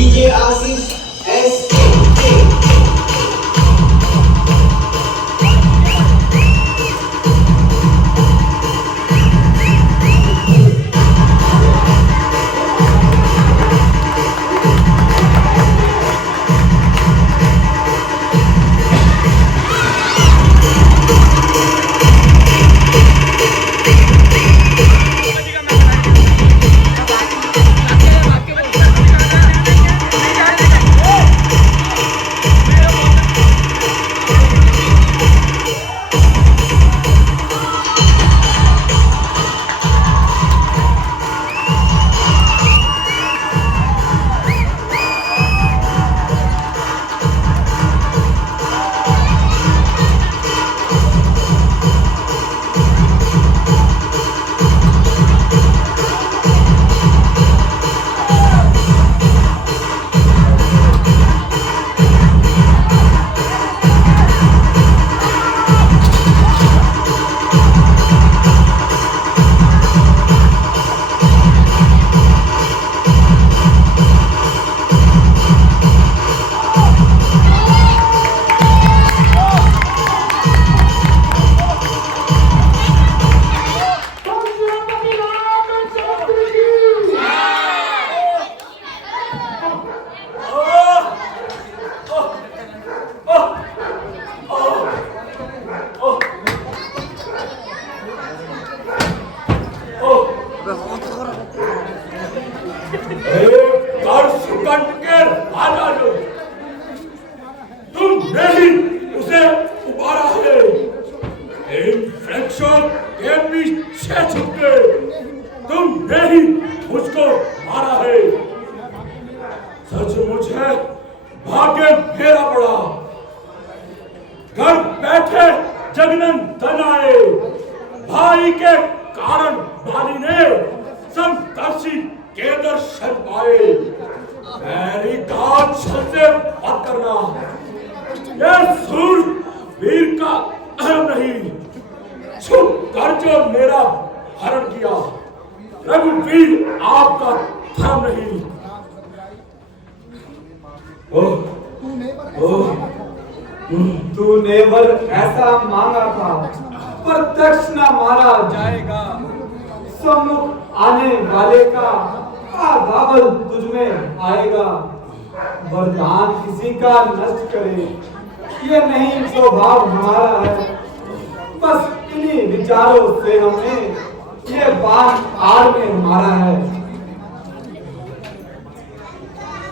डीजे आशीष एस तुमने ही उसे उबारा है। इन्फेक्शन के पीछे छुपके तुमने ही मुझको मारा है। सचमुच है भाग्य मेरा बड़ा, घर बैठे जगनंदन आए। भाई के कारण बाली ने संतर्षि के दर्शन पाए। मेरी गांठ से मत करना, यह सूर वीर का अहम नहीं। छुप कर जो मेरा हरण किया, रघुवीर आपका धर्म नहीं। तूने वर ऐसा मांगा था, प्रत्यक्ष न मारा जाएगा। सम्मुख आने वाले का आगावल तुझमें आएगा। वरदान किसी का नष्ट करे, ये नहीं स्वभाव हमारा है। बस इन्हीं विचारों से हमने ये बात आड़ में मारा है।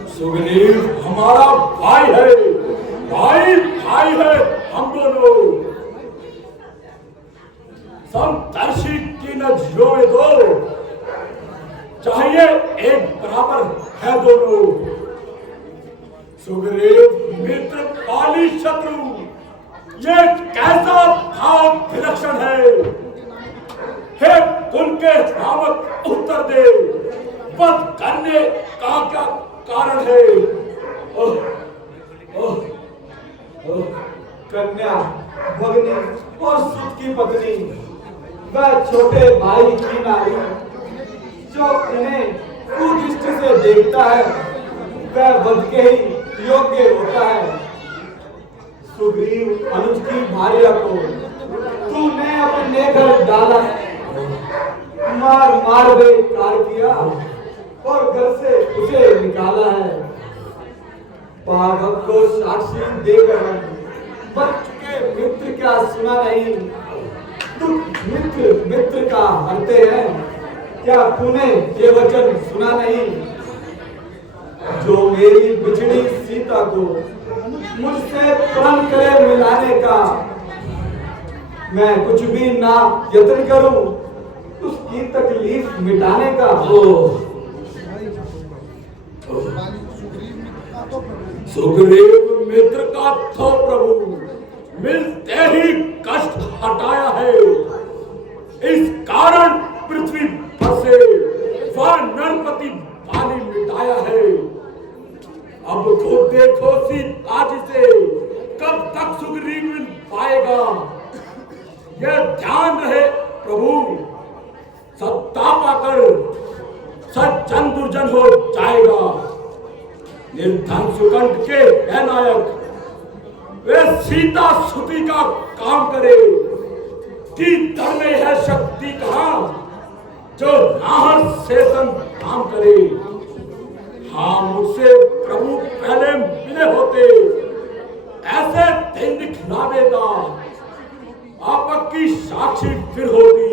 सुग्रीव हमारा भाई है, भाई भाई है हम दोनों। संतर्षि की नजरों में दो चाहिए, एक बराबर है दोनों। सुग्रीव मित्र पाली शत्रु, ये कैसा भाव विलक्षण है। हे कुल के धावक उत्तर दे, वध करने का क्या कारण है। कन्या, भगनी और सुत की पत्नी, वह छोटे भाई की नारी जो इन्हें कुदृष्टि से देखता है, वह वध के ही योग्य होता है। सुग्रीव अनुज की भार्या को तूने अपने घर डाला, मार मार बेकार किया और घर से उसे निकाला है। पावक को साक्षी देकर बच के मित्र क्या सुना नहीं। दुख मित्र मित्र का हरते हैं, क्या तूने ये वचन सुना नहीं। जो मेरी बिछड़ी सीता को मुझसे प्रण करे मिलाने का, मैं कुछ भी ना यत्न करूं उसकी तकलीफ मिटाने का। सुग्रीव मित्र का तो प्रभु मिलते ही कष्ट हटाया है। इस कारण पृथ्वी पर से वह नरपति पानी मिटाया है। अब खुद देखो सीता जी से कब तक सुग्रीव मिल पाएगा। यह ध्यान रहे प्रभु, सत्ता पाकर सज्जन दुर्जन हो जाएगा। निर्धन सुकंठ के है नायक, वे सीता सुती का काम करे कि धन में है शक्ति कहां जो नाहर शेषन काम करे। हाँ मुझसे प्रभु पहले मिले होते, ऐसे दिन दिखला देता, आपकी साक्षी फिर होती,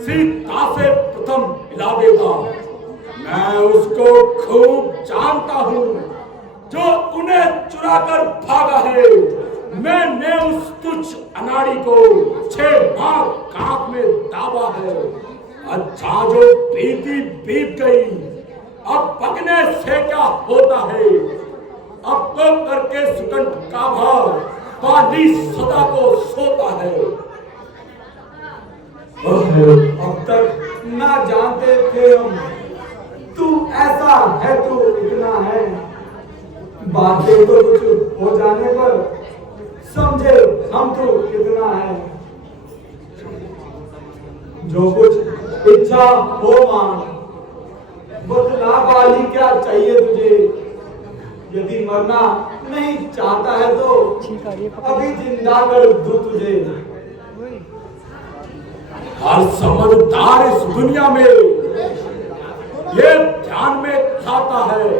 सीता से प्रथम मिला देता। मैं उसको खूब जानता हूँ जो उन्हें चुराकर भागा है। मैंने उस तुच्छ अनाड़ी को 6 माह कांख में दाबा है। अच्छा जो बीती बीत गई, अब पकने से क्या होता है। अब तो करके सुकंठ का भाव पाली सदा को सोता है। अब तक ना जानते थे हम, तू ऐसा है तू इतना है। बातें तो कुछ हो जाने पर समझे हम तू कितना है। जो कुछ इच्छा हो मांग, बतला वाली क्या चाहिए तुझे। यदि मरना नहीं चाहता है तो अभी जिंदा कर दूं तुझे। हर समझदार इस दुनिया में ये ध्यान में खाता है,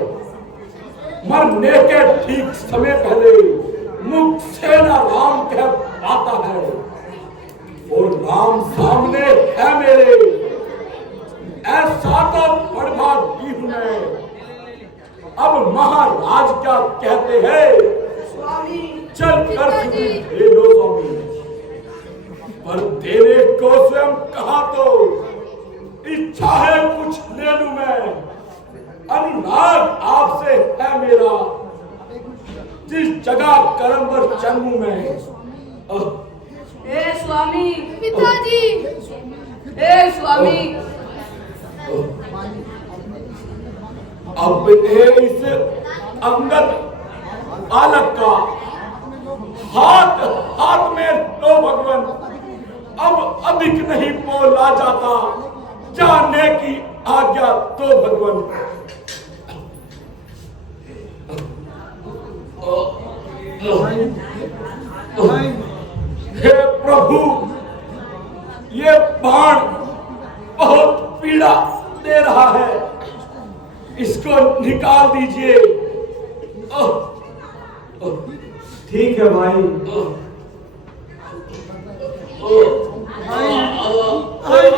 मरने के ठीक समय पहले मुख से ना राम कह पाता है। और राम सामने है मेरे, ऐसा तो बड़भागी हूं मैं। अब महाराज क्या कहते हैं, चल कर ले लो स्वामी। पर तेरे को स्वयं कहा तो इच्छा है कुछ ले लूं मैं। अनुराग आपसे है मेरा, जिस जगह कर्म पर जन्मूं मैं। ए स्वामी, पिताजी, ए स्वामी, अब इस अंगद बालक का हाथ हाथ में लो भगवान। अब अधिक नहीं बोला जाता, जाने की आज्ञा तो भगवान। हे प्रभु, ये बाण बहुत पीड़ा दे रहा है, इसको निकाल दीजिए। ठीक है भाई। भाई